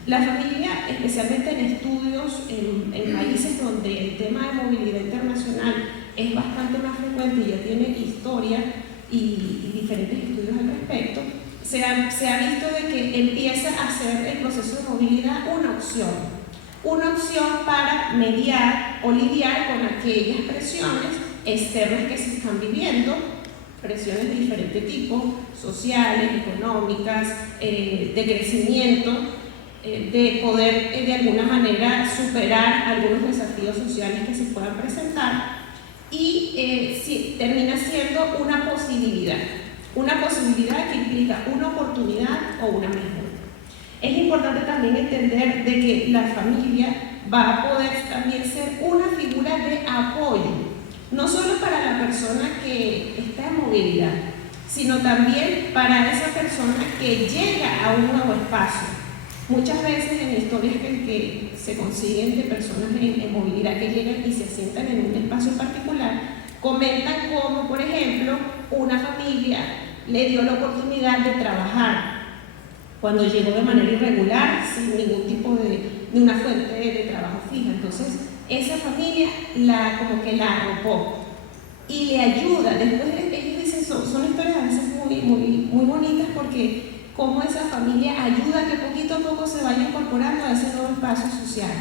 La familia, especialmente en estudios en países donde el tema de movilidad internacional es bastante más frecuente y ya tiene historia y diferentes estudios al respecto, se ha visto de que empieza a ser el proceso de movilidad una opción para mediar o lidiar con aquellas presiones externas que se están viviendo, presiones de diferente tipo, sociales, económicas, de crecimiento, de poder de alguna manera superar algunos desafíos sociales que se puedan presentar y sí, termina siendo una posibilidad que implica una oportunidad o una mejora. Es importante también entender de que la familia va a poder también ser una figura de apoyo, no solo para la persona que está en movilidad, sino también para esa persona que llega a un nuevo espacio. Muchas veces en historias que se consiguen de personas en movilidad que llegan y se asientan en un espacio particular, comentan cómo, por ejemplo, una familia le dio la oportunidad de trabajar cuando llegó de manera irregular, sin ningún tipo de una fuente de trabajo fija. Entonces, esa familia como que la arropó y le ayuda. Después ellos dicen, son historias a veces muy bonitas, porque cómo esa familia ayuda a que poquito a poco se vaya incorporando a ese nuevo espacio social,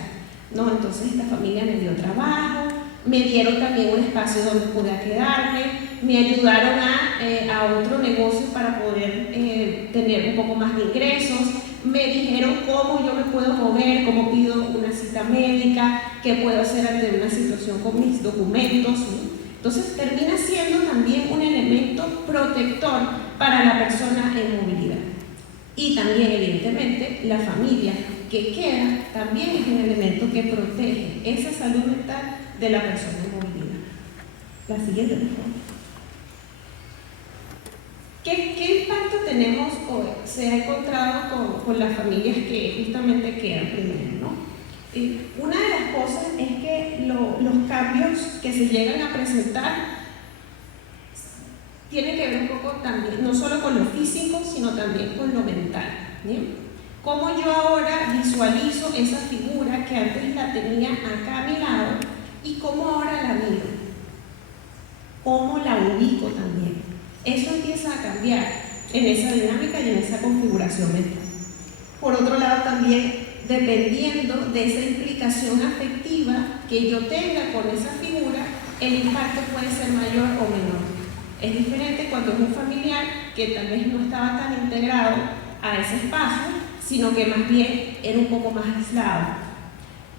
¿no? Entonces esta familia me dio trabajo, me dieron también un espacio donde pude quedarme, me ayudaron a otro negocio para poder tener un poco más de ingresos, me dijeron cómo yo me puedo mover, cómo pido una cita médica, qué puedo hacer ante una situación con mis documentos, ¿sí? Entonces termina siendo también un elemento protector para la persona en movilidad. Y también, evidentemente, la familia que queda también es un elemento que protege esa salud mental de la persona en movilidad. La siguiente, por favor. ¿Qué impacto tenemos o se ha encontrado con las familias que justamente quedan primero, ¿no? Una de las cosas es que los cambios que se llegan a presentar tienen que ver un poco también, no solo con lo físico, sino también con lo mental, ¿bien? Cómo yo ahora visualizo esa figura que antes la tenía acá a mi lado y cómo ahora la miro, cómo la ubico también. Eso empieza a cambiar en esa dinámica y en esa configuración mental. Por otro lado, también, dependiendo de esa implicación afectiva que yo tenga con esa figura, el impacto puede ser mayor o menor. Es diferente cuando es un familiar que tal vez no estaba tan integrado a ese espacio, sino que más bien era un poco más aislado.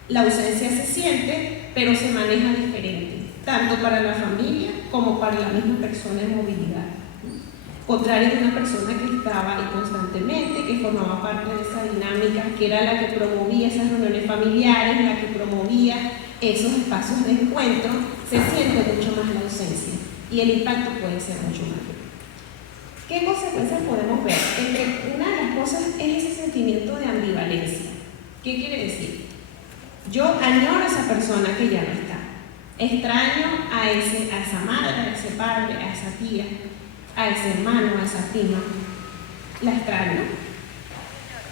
La ausencia se siente, pero se maneja diferente, tanto para la familia como para la misma persona en movilidad. Contrario de una persona que estaba ahí constantemente, que formaba parte de esa dinámica, que era la que promovía esas reuniones familiares, la que promovía esos espacios de encuentro, se siente mucho más la ausencia y el impacto puede ser mucho mayor. ¿Qué consecuencias podemos ver? Una de las cosas es ese sentimiento de ambivalencia. ¿Qué quiere decir? Yo añoro a esa persona que ya no está. Extraño a esa madre, a ese padre, a esa tía, a ese hermano, a esa prima. La extraño.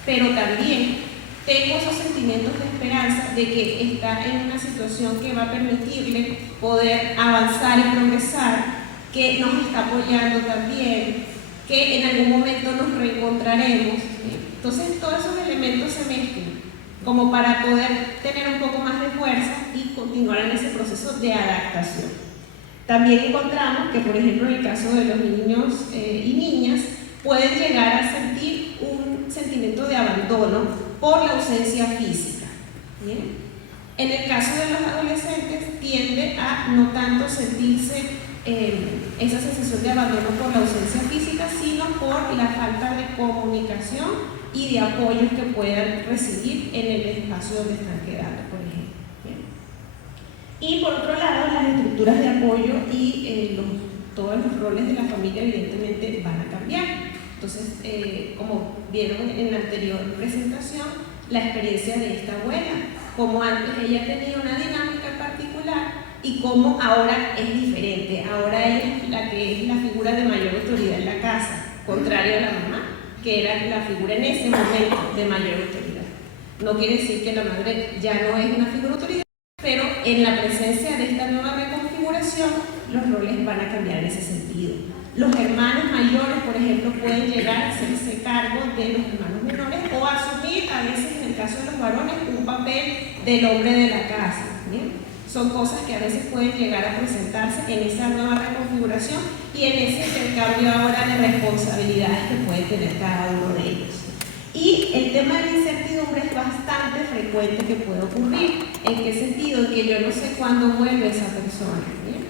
Pero también tengo esos sentimientos de esperanza de que está en una situación que va a permitirle poder avanzar y progresar, que nos está apoyando también, que en algún momento nos reencontraremos. Entonces todos esos elementos se mezclan como para poder tener un poco más de fuerza y continuar en ese proceso de adaptación. También encontramos que, por ejemplo, en el caso de los niños y niñas, pueden llegar a sentir un sentimiento de abandono por la ausencia física. ¿Bien? En el caso de los adolescentes, tiende a no tanto sentirse esa sensación de abandono por la ausencia física, sino por la falta de comunicación y de apoyo que puedan recibir en el espacio donde están quedando, por ejemplo. ¿Bien? Y por otro lado, las estructuras de apoyo y todos los roles de la familia evidentemente van a cambiar. Entonces, como vieron en la anterior presentación, la experiencia de esta abuela, como antes ella tenía una dinámica particular y cómo ahora es diferente. Ahora ella es la que es la figura de mayor autoridad en la casa, contrario a la mamá, que era la figura en ese momento de mayor autoridad. No quiere decir que la madre ya no es una figura de autoridad, pero en la presencia de esta nueva reconfiguración, los roles van a cambiar en ese sentido. Los hermanos mayores, por ejemplo, pueden llegar a hacerse cargo de los hermanos menores o asumir, a veces en el caso de los varones, un papel del hombre de la casa. ¿Bien? Son cosas que a veces pueden llegar a presentarse en esa nueva reconfiguración y en ese intercambio ahora de responsabilidades que puede tener cada uno de ellos. Y el tema de la incertidumbre es bastante frecuente que puede ocurrir. ¿En qué sentido? En que yo no sé cuándo vuelve esa persona. ¿Bien?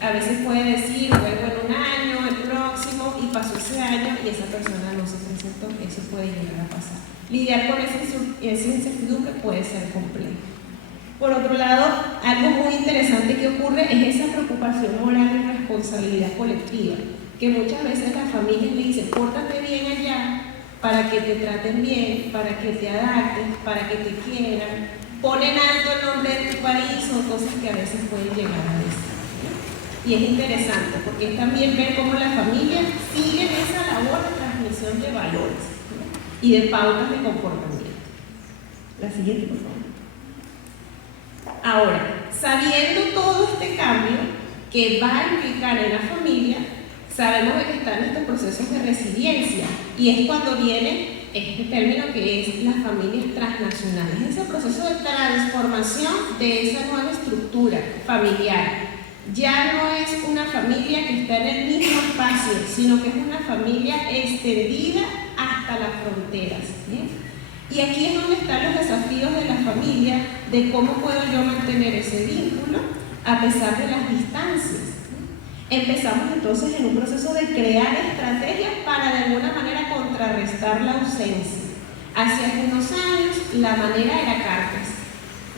A veces puede decir, vuelvo en un año, el próximo, y pasó ese año y esa persona no se presentó. Eso puede llegar a pasar. Lidiar con esa incertidumbre puede ser complejo. Por otro lado, algo muy interesante que ocurre es esa preocupación moral y responsabilidad colectiva, que muchas veces las familias le dicen, pórtate bien allá, para que te traten bien, para que te adaptes, para que te quieran, ponen alto el nombre de tu país, son cosas que a veces pueden llegar a decir. Y es interesante porque es también ver cómo la familia sigue en esa labor de transmisión de valores, ¿no? Y de pautas de comportamiento. La siguiente, por favor. Ahora, sabiendo todo este cambio que va a implicar en la familia, sabemos que están estos procesos de resiliencia y es cuando viene este término que es las familias transnacionales, ese proceso de transformación de esa nueva estructura familiar. Ya no es una familia que está en el mismo espacio, sino que es una familia extendida hasta las fronteras, ¿sí? Y aquí es donde están los desafíos de la familia, de cómo puedo yo mantener ese vínculo a pesar de las distancias. Empezamos entonces en un proceso de crear estrategias para de alguna manera contrarrestar la ausencia. Hace algunos años la manera era cartas.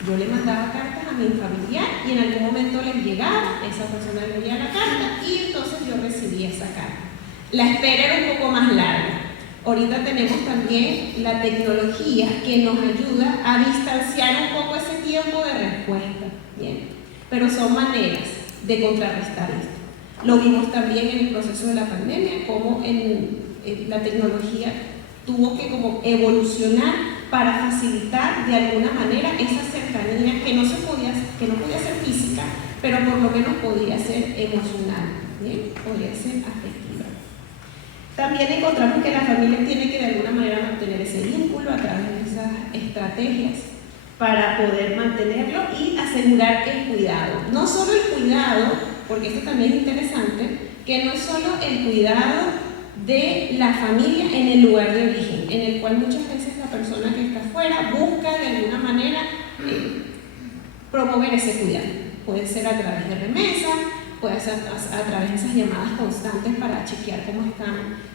Yo le mandaba cartas a mi familiar y en algún momento les llegaba, esa persona le leía la carta y entonces yo recibía esa carta. La espera era un poco más larga. Ahorita tenemos también la tecnología que nos ayuda a distanciar un poco ese tiempo de respuesta. Bien, pero son maneras de contrarrestar esto. Lo vimos también en el proceso de la pandemia, como la tecnología tuvo que como evolucionar para facilitar de alguna manera esa cercanía que no podía ser física, pero por lo menos podía ser emocional, ¿bien? Podía ser afectiva. También encontramos que la familia tiene que de alguna manera mantener ese vínculo a través de esas estrategias para poder mantenerlo y asegurar el cuidado. No solo el cuidado, porque esto también es interesante, que no es solo el cuidado de la familia en el lugar de origen, en el cual muchas veces la persona que está afuera busca de alguna manera promover ese cuidado. Puede ser a través de remesas, puede ser a través de esas llamadas constantes para chequear cómo está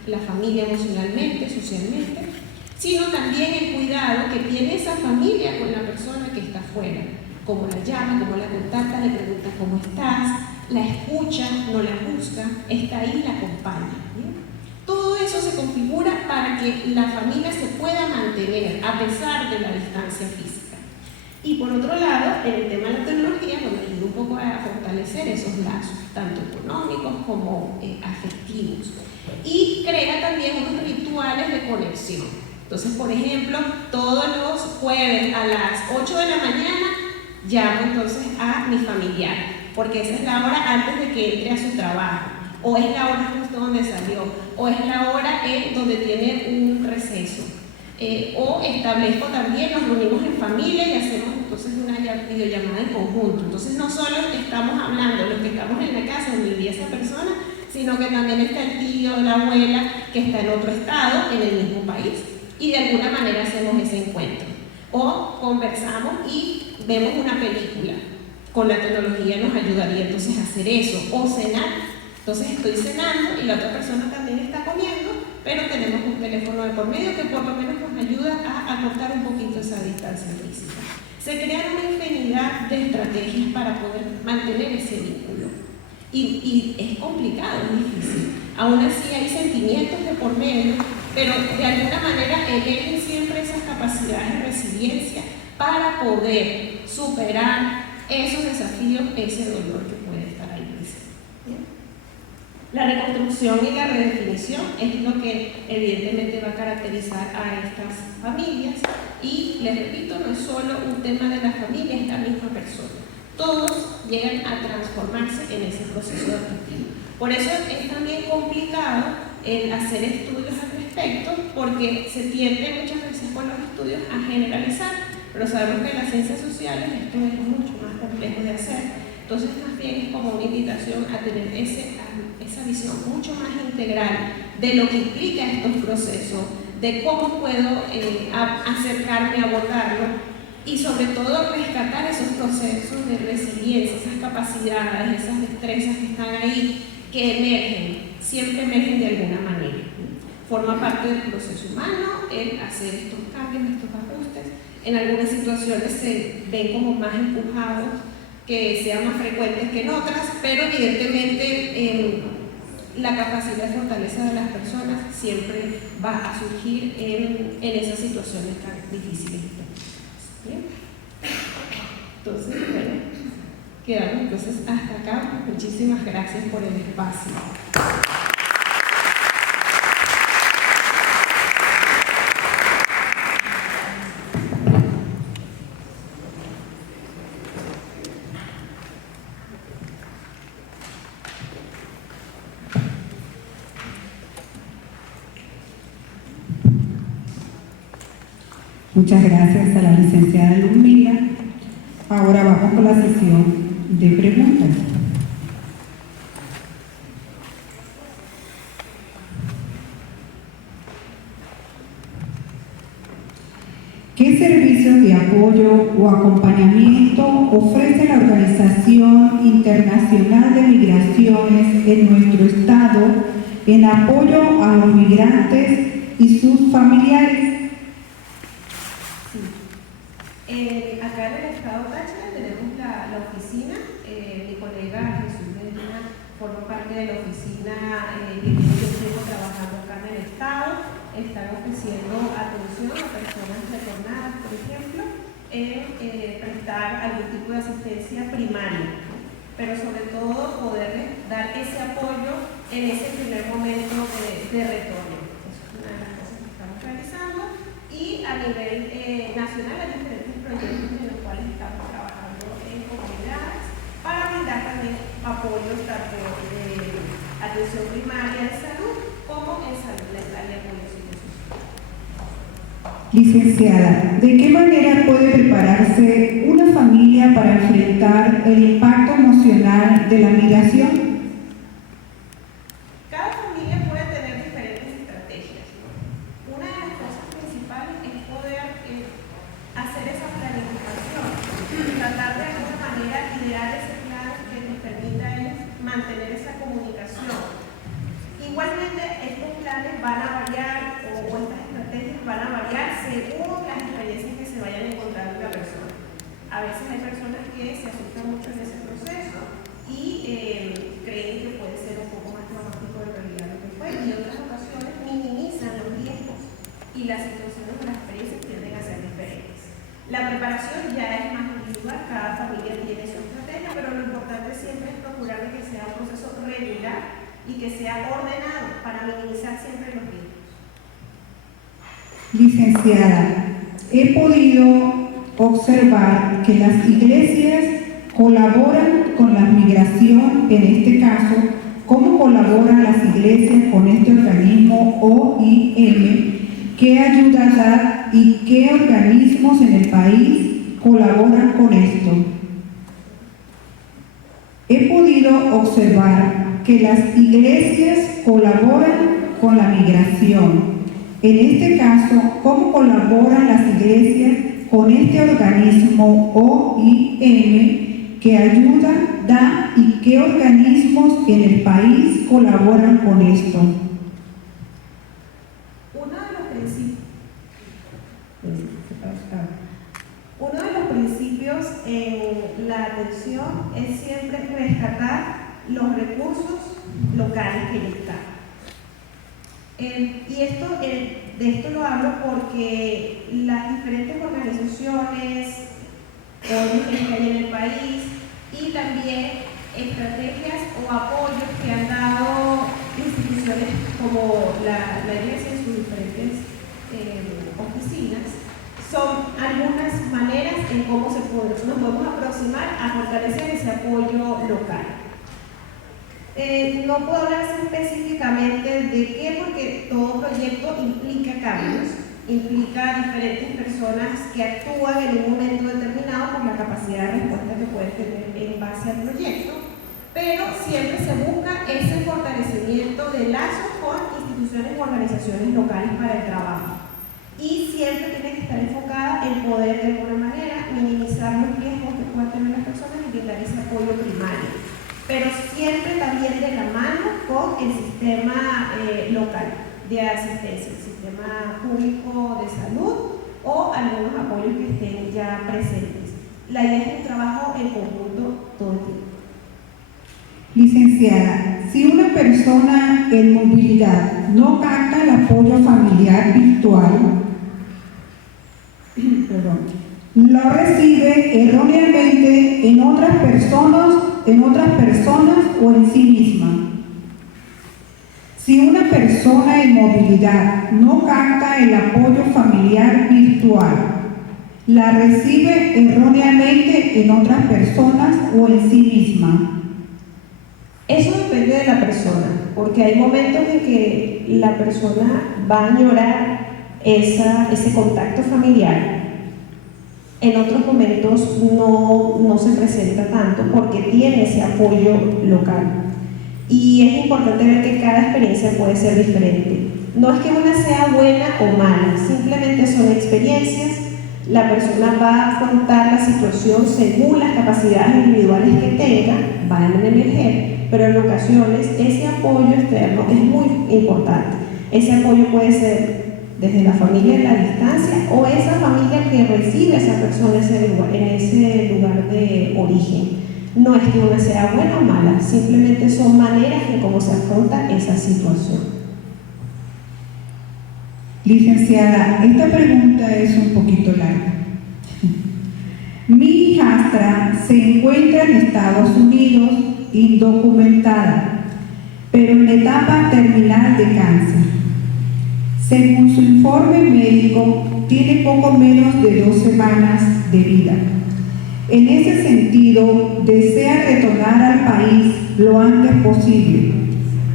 la familia emocionalmente, socialmente, sino también el cuidado que tiene esa familia con la persona que está afuera, cómo la llama, cómo la contacta, le pregunta cómo estás, la escucha, no la juzga, está ahí y la acompaña. ¿Bien? Todo eso se configura para que la familia se pueda mantener a pesar de la distancia física. Y por otro lado, en el tema de la tecnología, nos ayuda un poco a fortalecer esos lazos, tanto económicos como afectivos. Y crea también unos rituales de conexión. Entonces, por ejemplo, todos los jueves a las 8 de la mañana llamo entonces a mi familiar, porque esa es la hora antes de que entre a su trabajo, o es la hora justo donde salió, o es la hora donde tiene un receso. O establezco también, nos reunimos en familia y hacemos entonces una videollamada en conjunto. Entonces no solo estamos hablando los que estamos en la casa donde vivía esa persona, sino que también está el tío, la abuela que está en otro estado, en el mismo país, y de alguna manera hacemos ese encuentro. O conversamos y vemos una película. Con la tecnología nos ayudaría entonces a hacer eso, o cenar. Entonces estoy cenando y la otra persona también está comiendo, pero tenemos un teléfono de por medio que por lo menos nos ayuda a acortar un poquito esa distancia física. Se crean una infinidad de estrategias para poder mantener ese vínculo. Y es complicado, es difícil. Aún así hay sentimientos de por medio, pero de alguna manera eligen siempre esas capacidades de resiliencia para poder superar esos desafíos, ese dolor que puede estar ahí presente. La reconstrucción y la redefinición es lo que evidentemente va a caracterizar a estas familias y les repito, no es solo un tema de la familia, es la misma persona. Todos llegan a transformarse en ese proceso adaptativo. Por eso es también complicado el hacer estudios al respecto, porque se tiende muchas veces con los estudios a generalizar, pero sabemos que en las ciencias sociales esto es mucho más complejo de hacer. Entonces, más bien es como una invitación a tener esa visión mucho más integral de lo que implica estos procesos, de cómo puedo acercarme a abordarlo y sobre todo rescatar esos procesos de resiliencia, esas capacidades, esas destrezas que están ahí, que emergen, siempre emergen de alguna manera. Forma parte del proceso humano el hacer estos cambios, estos ajustes. En algunas situaciones se ven como más empujados, que sean más frecuentes que en otras, pero evidentemente la capacidad de fortaleza de las personas siempre va a surgir en esas situaciones tan difíciles. ¿Bien? Entonces, bueno, quedamos entonces hasta acá. Muchísimas gracias por el espacio. Muchas gracias a la licenciada Ludmila. Ahora vamos con la sesión de preguntas. ¿Qué servicios de apoyo o acompañamiento ofrece la Organización Internacional de Migraciones en nuestro estado en apoyo a los migrantes y sus familiares? Acá en el estado Táchira tenemos la oficina, mi colega Jesús Medina forma parte de la oficina que yo tengo trabajando acá en el estado. Están ofreciendo atención a personas retornadas, por ejemplo, en prestar algún tipo de asistencia primaria, pero sobre todo poderles dar ese apoyo en ese primer momento de retorno. Eso es una de las cosas que estamos realizando, y a nivel nacional hay diferentes proyectos en los cuales estamos trabajando en comunidades para brindar también apoyos tanto de atención primaria de salud como en salud mental y apoyo psicosocial. Licenciada, ¿de qué manera puede prepararse una familia para enfrentar el impacto emocional de la migración? Cada familia puede tener diferentes estrategias, ¿no? Una de las cosas principales es poder hacer esa planificación, tratar de alguna manera idear ese plan que les permita a ellos mantener esa comunicación. Igualmente, estos planes van a variar o estas estrategias van a variar según las experiencias que se vayan encontrando en la persona. A veces hay personas que se asustan mucho en ese proceso y creen que puede ser un poco más traumático de realidad lo que fue, y en otras ocasiones minimizan los riesgos y las situaciones o las experiencias tienden a ser diferentes. La preparación ya es más individual, cada familia tiene su estrategia, pero lo importante siempre es procurar de que sea un proceso regular y que sea ordenado para minimizar siempre los riesgos. Licenciada, he podido observar que las iglesias colaboran con la migración. En este caso, ¿cómo colaboran las iglesias con este organismo OIM? ¿Qué ayuda da y qué organismos en el país colaboran con esto? He podido observar que las iglesias colaboran con la migración. En este caso, ¿cómo colaboran las iglesias con este organismo OIM? ¿Qué ayuda da y qué organismos en el país colaboran con esto? Uno de los principios en la atención es siempre rescatar los recursos locales que ya están. Y de esto lo hablo porque las diferentes organizaciones que hay en el país y también estrategias o apoyos que han dado instituciones como la iglesia en sus diferentes oficinas, son algunas maneras en cómo nos podemos aproximar a fortalecer ese apoyo local. No puedo hablar específicamente de qué, porque todo proyecto implica cambios, implica diferentes personas que actúan en un momento determinado por la capacidad de respuesta que pueden tener en base al proyecto, pero siempre se busca ese fortalecimiento de lazos con instituciones o organizaciones locales para el trabajo. siempre tiene que estar enfocada en poder de alguna manera minimizar los riesgos que puedan tener las personas y brindar ese apoyo primario, pero siempre también de la mano con el sistema local de asistencia, el sistema público de salud o algunos apoyos que estén ya presentes. La idea es un trabajo en conjunto todo el tiempo. Licenciada, si una persona en movilidad no capta el apoyo familiar virtual, lo recibe erróneamente en otras personas o en sí misma. Si una persona en movilidad no capta el apoyo familiar virtual, la recibe erróneamente en otras personas o en sí misma. Eso depende de la persona, porque hay momentos en que la persona va a añorar ese contacto familiar. En otros momentos no se presenta tanto porque tiene ese apoyo local. Y es importante ver que cada experiencia puede ser diferente. No es que una sea buena o mala, simplemente son experiencias. La persona va a afrontar la situación según las capacidades individuales que tenga, van a emerger, pero en ocasiones ese apoyo externo es muy importante. Ese apoyo puede ser desde la familia en la distancia o esa familia que recibe a esa persona en ese lugar de origen. No es que una sea buena o mala, simplemente son maneras en cómo se afronta esa situación. Licenciada, esta pregunta es un poquito larga. Mi hijastra se encuentra en Estados Unidos indocumentada, pero en la etapa terminal de cáncer. Según su informe médico, tiene poco menos de 2 semanas de vida. En ese sentido, desea retornar al país lo antes posible,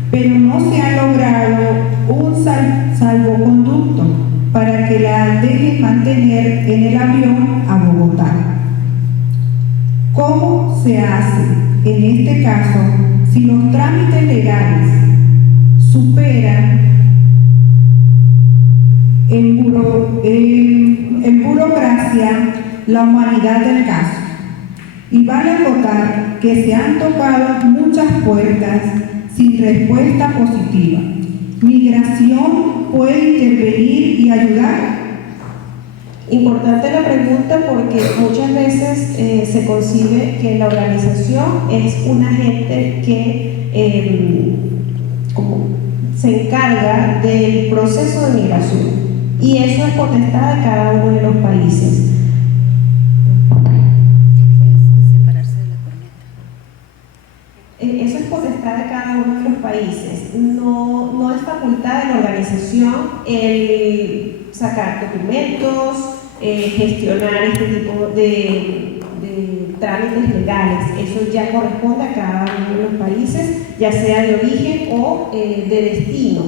pero no se ha logrado un salvoconducto para que la dejen mantener en el avión a Bogotá. ¿Cómo se hace en este caso si los trámites legales superan en burocracia la humanidad del caso? Y vale acotar que se han tocado muchas puertas sin respuesta positiva. ¿Migración puede intervenir y ayudar? Importante la pregunta porque muchas veces se concibe que la organización es un agente que se encarga del proceso de migración y eso es potestad de cada uno de los países. Eso es potestad de cada uno de los países. No es facultad de la organización el sacar documentos, gestionar este tipo de trámites legales. Eso ya corresponde a cada uno de los países, ya sea de origen o de destino.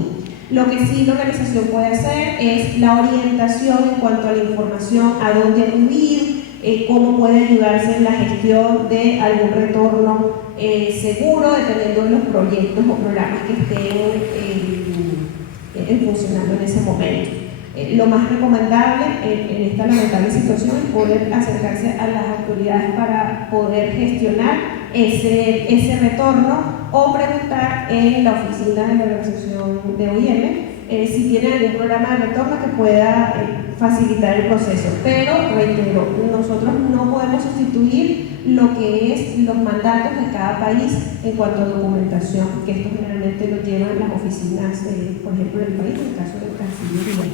Lo que sí la organización puede hacer es la orientación en cuanto a la información, a dónde acudir, cómo puede ayudarse en la gestión de algún retorno seguro, dependiendo de los proyectos o programas que estén funcionando en ese momento. Lo más recomendable en esta lamentable situación es poder acercarse a las autoridades para poder gestionar ese retorno o preguntar en la oficina de la organización de OIM si tienen algún programa de retorno que pueda facilitar el proceso. Pero, reitero, nosotros no podemos sustituir lo que es los mandatos de cada país en cuanto a documentación, que esto generalmente lo llevan las oficinas, por ejemplo, del país, en el caso del Cancillería.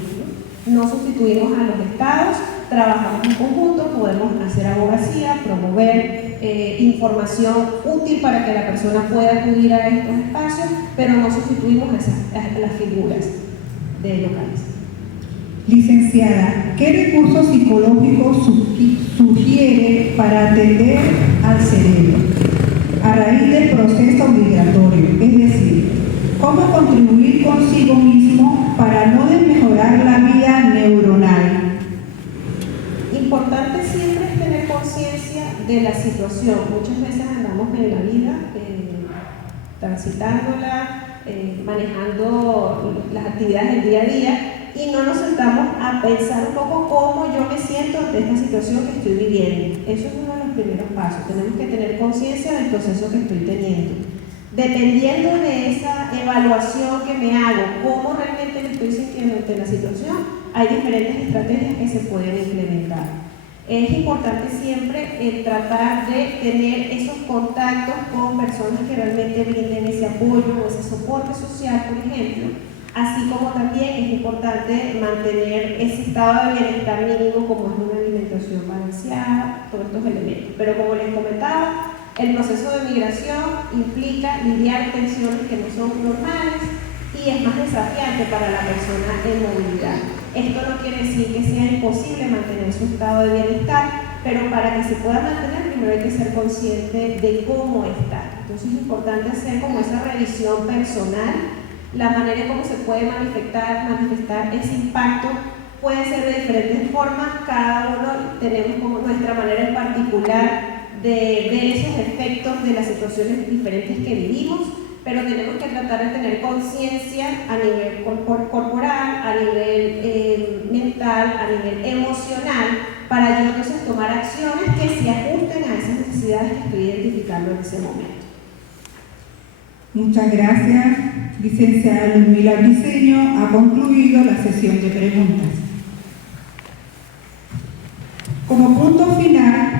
No sustituimos a los estados, trabajamos en conjunto, podemos hacer abogacía, promover información útil para que la persona pueda acudir a estos espacios, pero no sustituimos a las figuras de locales. Licenciada, ¿qué recursos psicológicos sugiere para atender al cerebro a raíz del proceso migratorio? Es decir, ¿cómo contribuir consigo mismo para no desmejorar la vía neuronal? Importante siempre es tener conciencia de la situación. Muchas veces andamos en la vida transitándola, manejando las actividades del día a día y no nos sentamos a pensar un poco cómo yo me siento ante esta situación que estoy viviendo. Eso es uno de los primeros pasos. Tenemos que tener conciencia del proceso que estoy teniendo. Dependiendo de esa evaluación que me hago, cómo realmente me estoy sintiendo ante la situación, hay diferentes estrategias que se pueden implementar. Es importante siempre tratar de tener esos contactos con personas que realmente brinden ese apoyo o ese soporte social, por ejemplo, así como también es importante mantener ese estado de bienestar mínimo como es una alimentación balanceada, todos estos elementos. Pero como les comentaba, el proceso de migración implica lidiar tensiones que no son normales y es más desafiante para la persona en movilidad. Esto no quiere decir que sea imposible mantener su estado de bienestar, pero para que se pueda mantener primero hay que ser consciente de cómo está. Entonces es importante hacer como esa revisión personal, la manera en cómo se puede manifestar ese impacto puede ser de diferentes formas, cada uno tenemos como nuestra manera en particular de ver esos efectos de las situaciones diferentes que vivimos, pero tenemos que tratar de tener conciencia a nivel corporal, a nivel mental, a nivel emocional, para yo entonces tomar acciones que se ajusten a esas necesidades que estoy identificando en ese momento. Muchas gracias, licenciada Ludmila Briceño. Ha concluido la sesión de preguntas. Como punto final,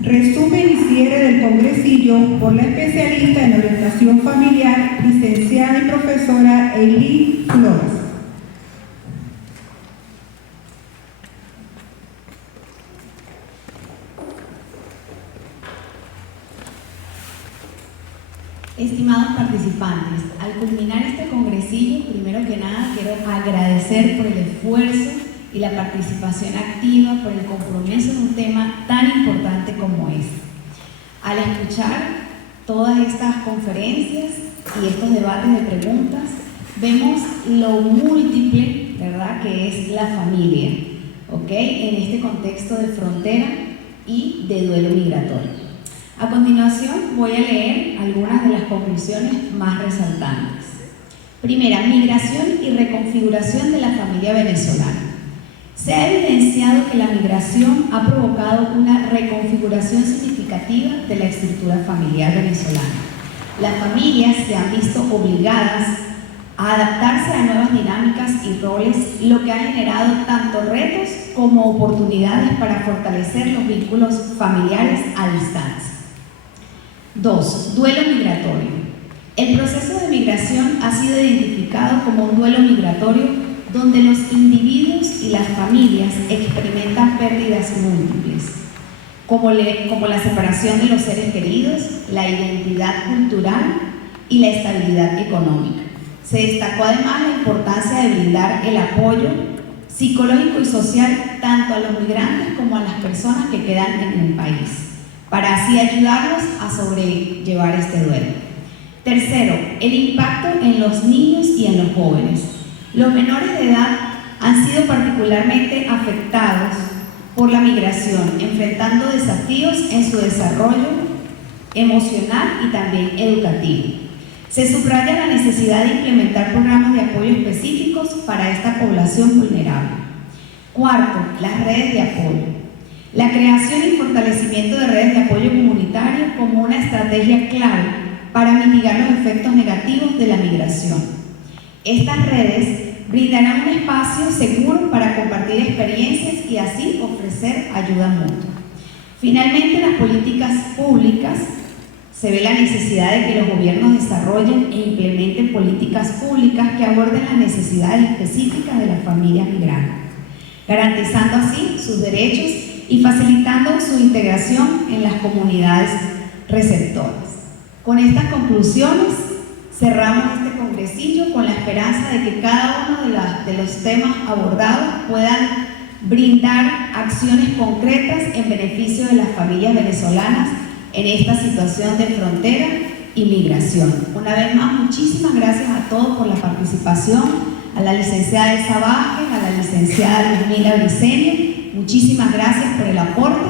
resumen y cierre del congresillo por la especialista en orientación familiar, licenciada y profesora Eileen Flores. Estimados participantes, al culminar este congresillo, primero que nada quiero agradecer por el esfuerzo y la participación activa, por el compromiso en un tema tan importante como este. Al escuchar todas estas conferencias y estos debates de preguntas, vemos lo múltiple, ¿verdad?, que es la familia, ¿ok?, en este contexto de frontera y de duelo migratorio. A continuación voy a leer algunas de las conclusiones más resaltantes. Primera, migración y reconfiguración de la familia venezolana. Se ha evidenciado que la migración ha provocado una reconfiguración significativa de la estructura familiar venezolana. Las familias se han visto obligadas a adaptarse a nuevas dinámicas y roles, lo que ha generado tanto retos como oportunidades para fortalecer los vínculos familiares a distancia. 2. Duelo migratorio. El proceso de migración ha sido identificado como un duelo migratorio donde los individuos y las familias experimentan pérdidas múltiples, como la separación de los seres queridos, la identidad cultural y la estabilidad económica. Se destacó además la importancia de brindar el apoyo psicológico y social tanto a los migrantes como a las personas que quedan en el país, para así ayudarlos a sobrellevar este duelo. Tercero, el impacto en los niños y en los jóvenes. Los menores de edad han sido particularmente afectados por la migración, enfrentando desafíos en su desarrollo emocional y también educativo. Se subraya la necesidad de implementar programas de apoyo específicos para esta población vulnerable. Cuarto, las redes de apoyo. La creación y fortalecimiento de redes de apoyo comunitario como una estrategia clave para mitigar los efectos negativos de la migración. Estas redes brindarán un espacio seguro para compartir experiencias y así ofrecer ayuda mutua. Finalmente, en las políticas públicas se ve la necesidad de que los gobiernos desarrollen e implementen políticas públicas que aborden las necesidades específicas de las familias migrantes, garantizando así sus derechos y facilitando su integración en las comunidades receptoras. Con estas conclusiones cerramos este congresillo con la esperanza de que cada uno de los temas abordados puedan brindar acciones concretas en beneficio de las familias venezolanas en esta situación de frontera y migración. Una vez más, muchísimas gracias a todos por la participación, a la licenciada Elsa Vázquez, a la licenciada Ludmila Briceño. Muchísimas gracias por el aporte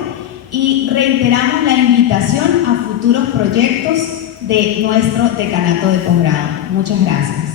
y reiteramos la invitación a futuros proyectos de nuestro decanato de posgrado. Muchas gracias.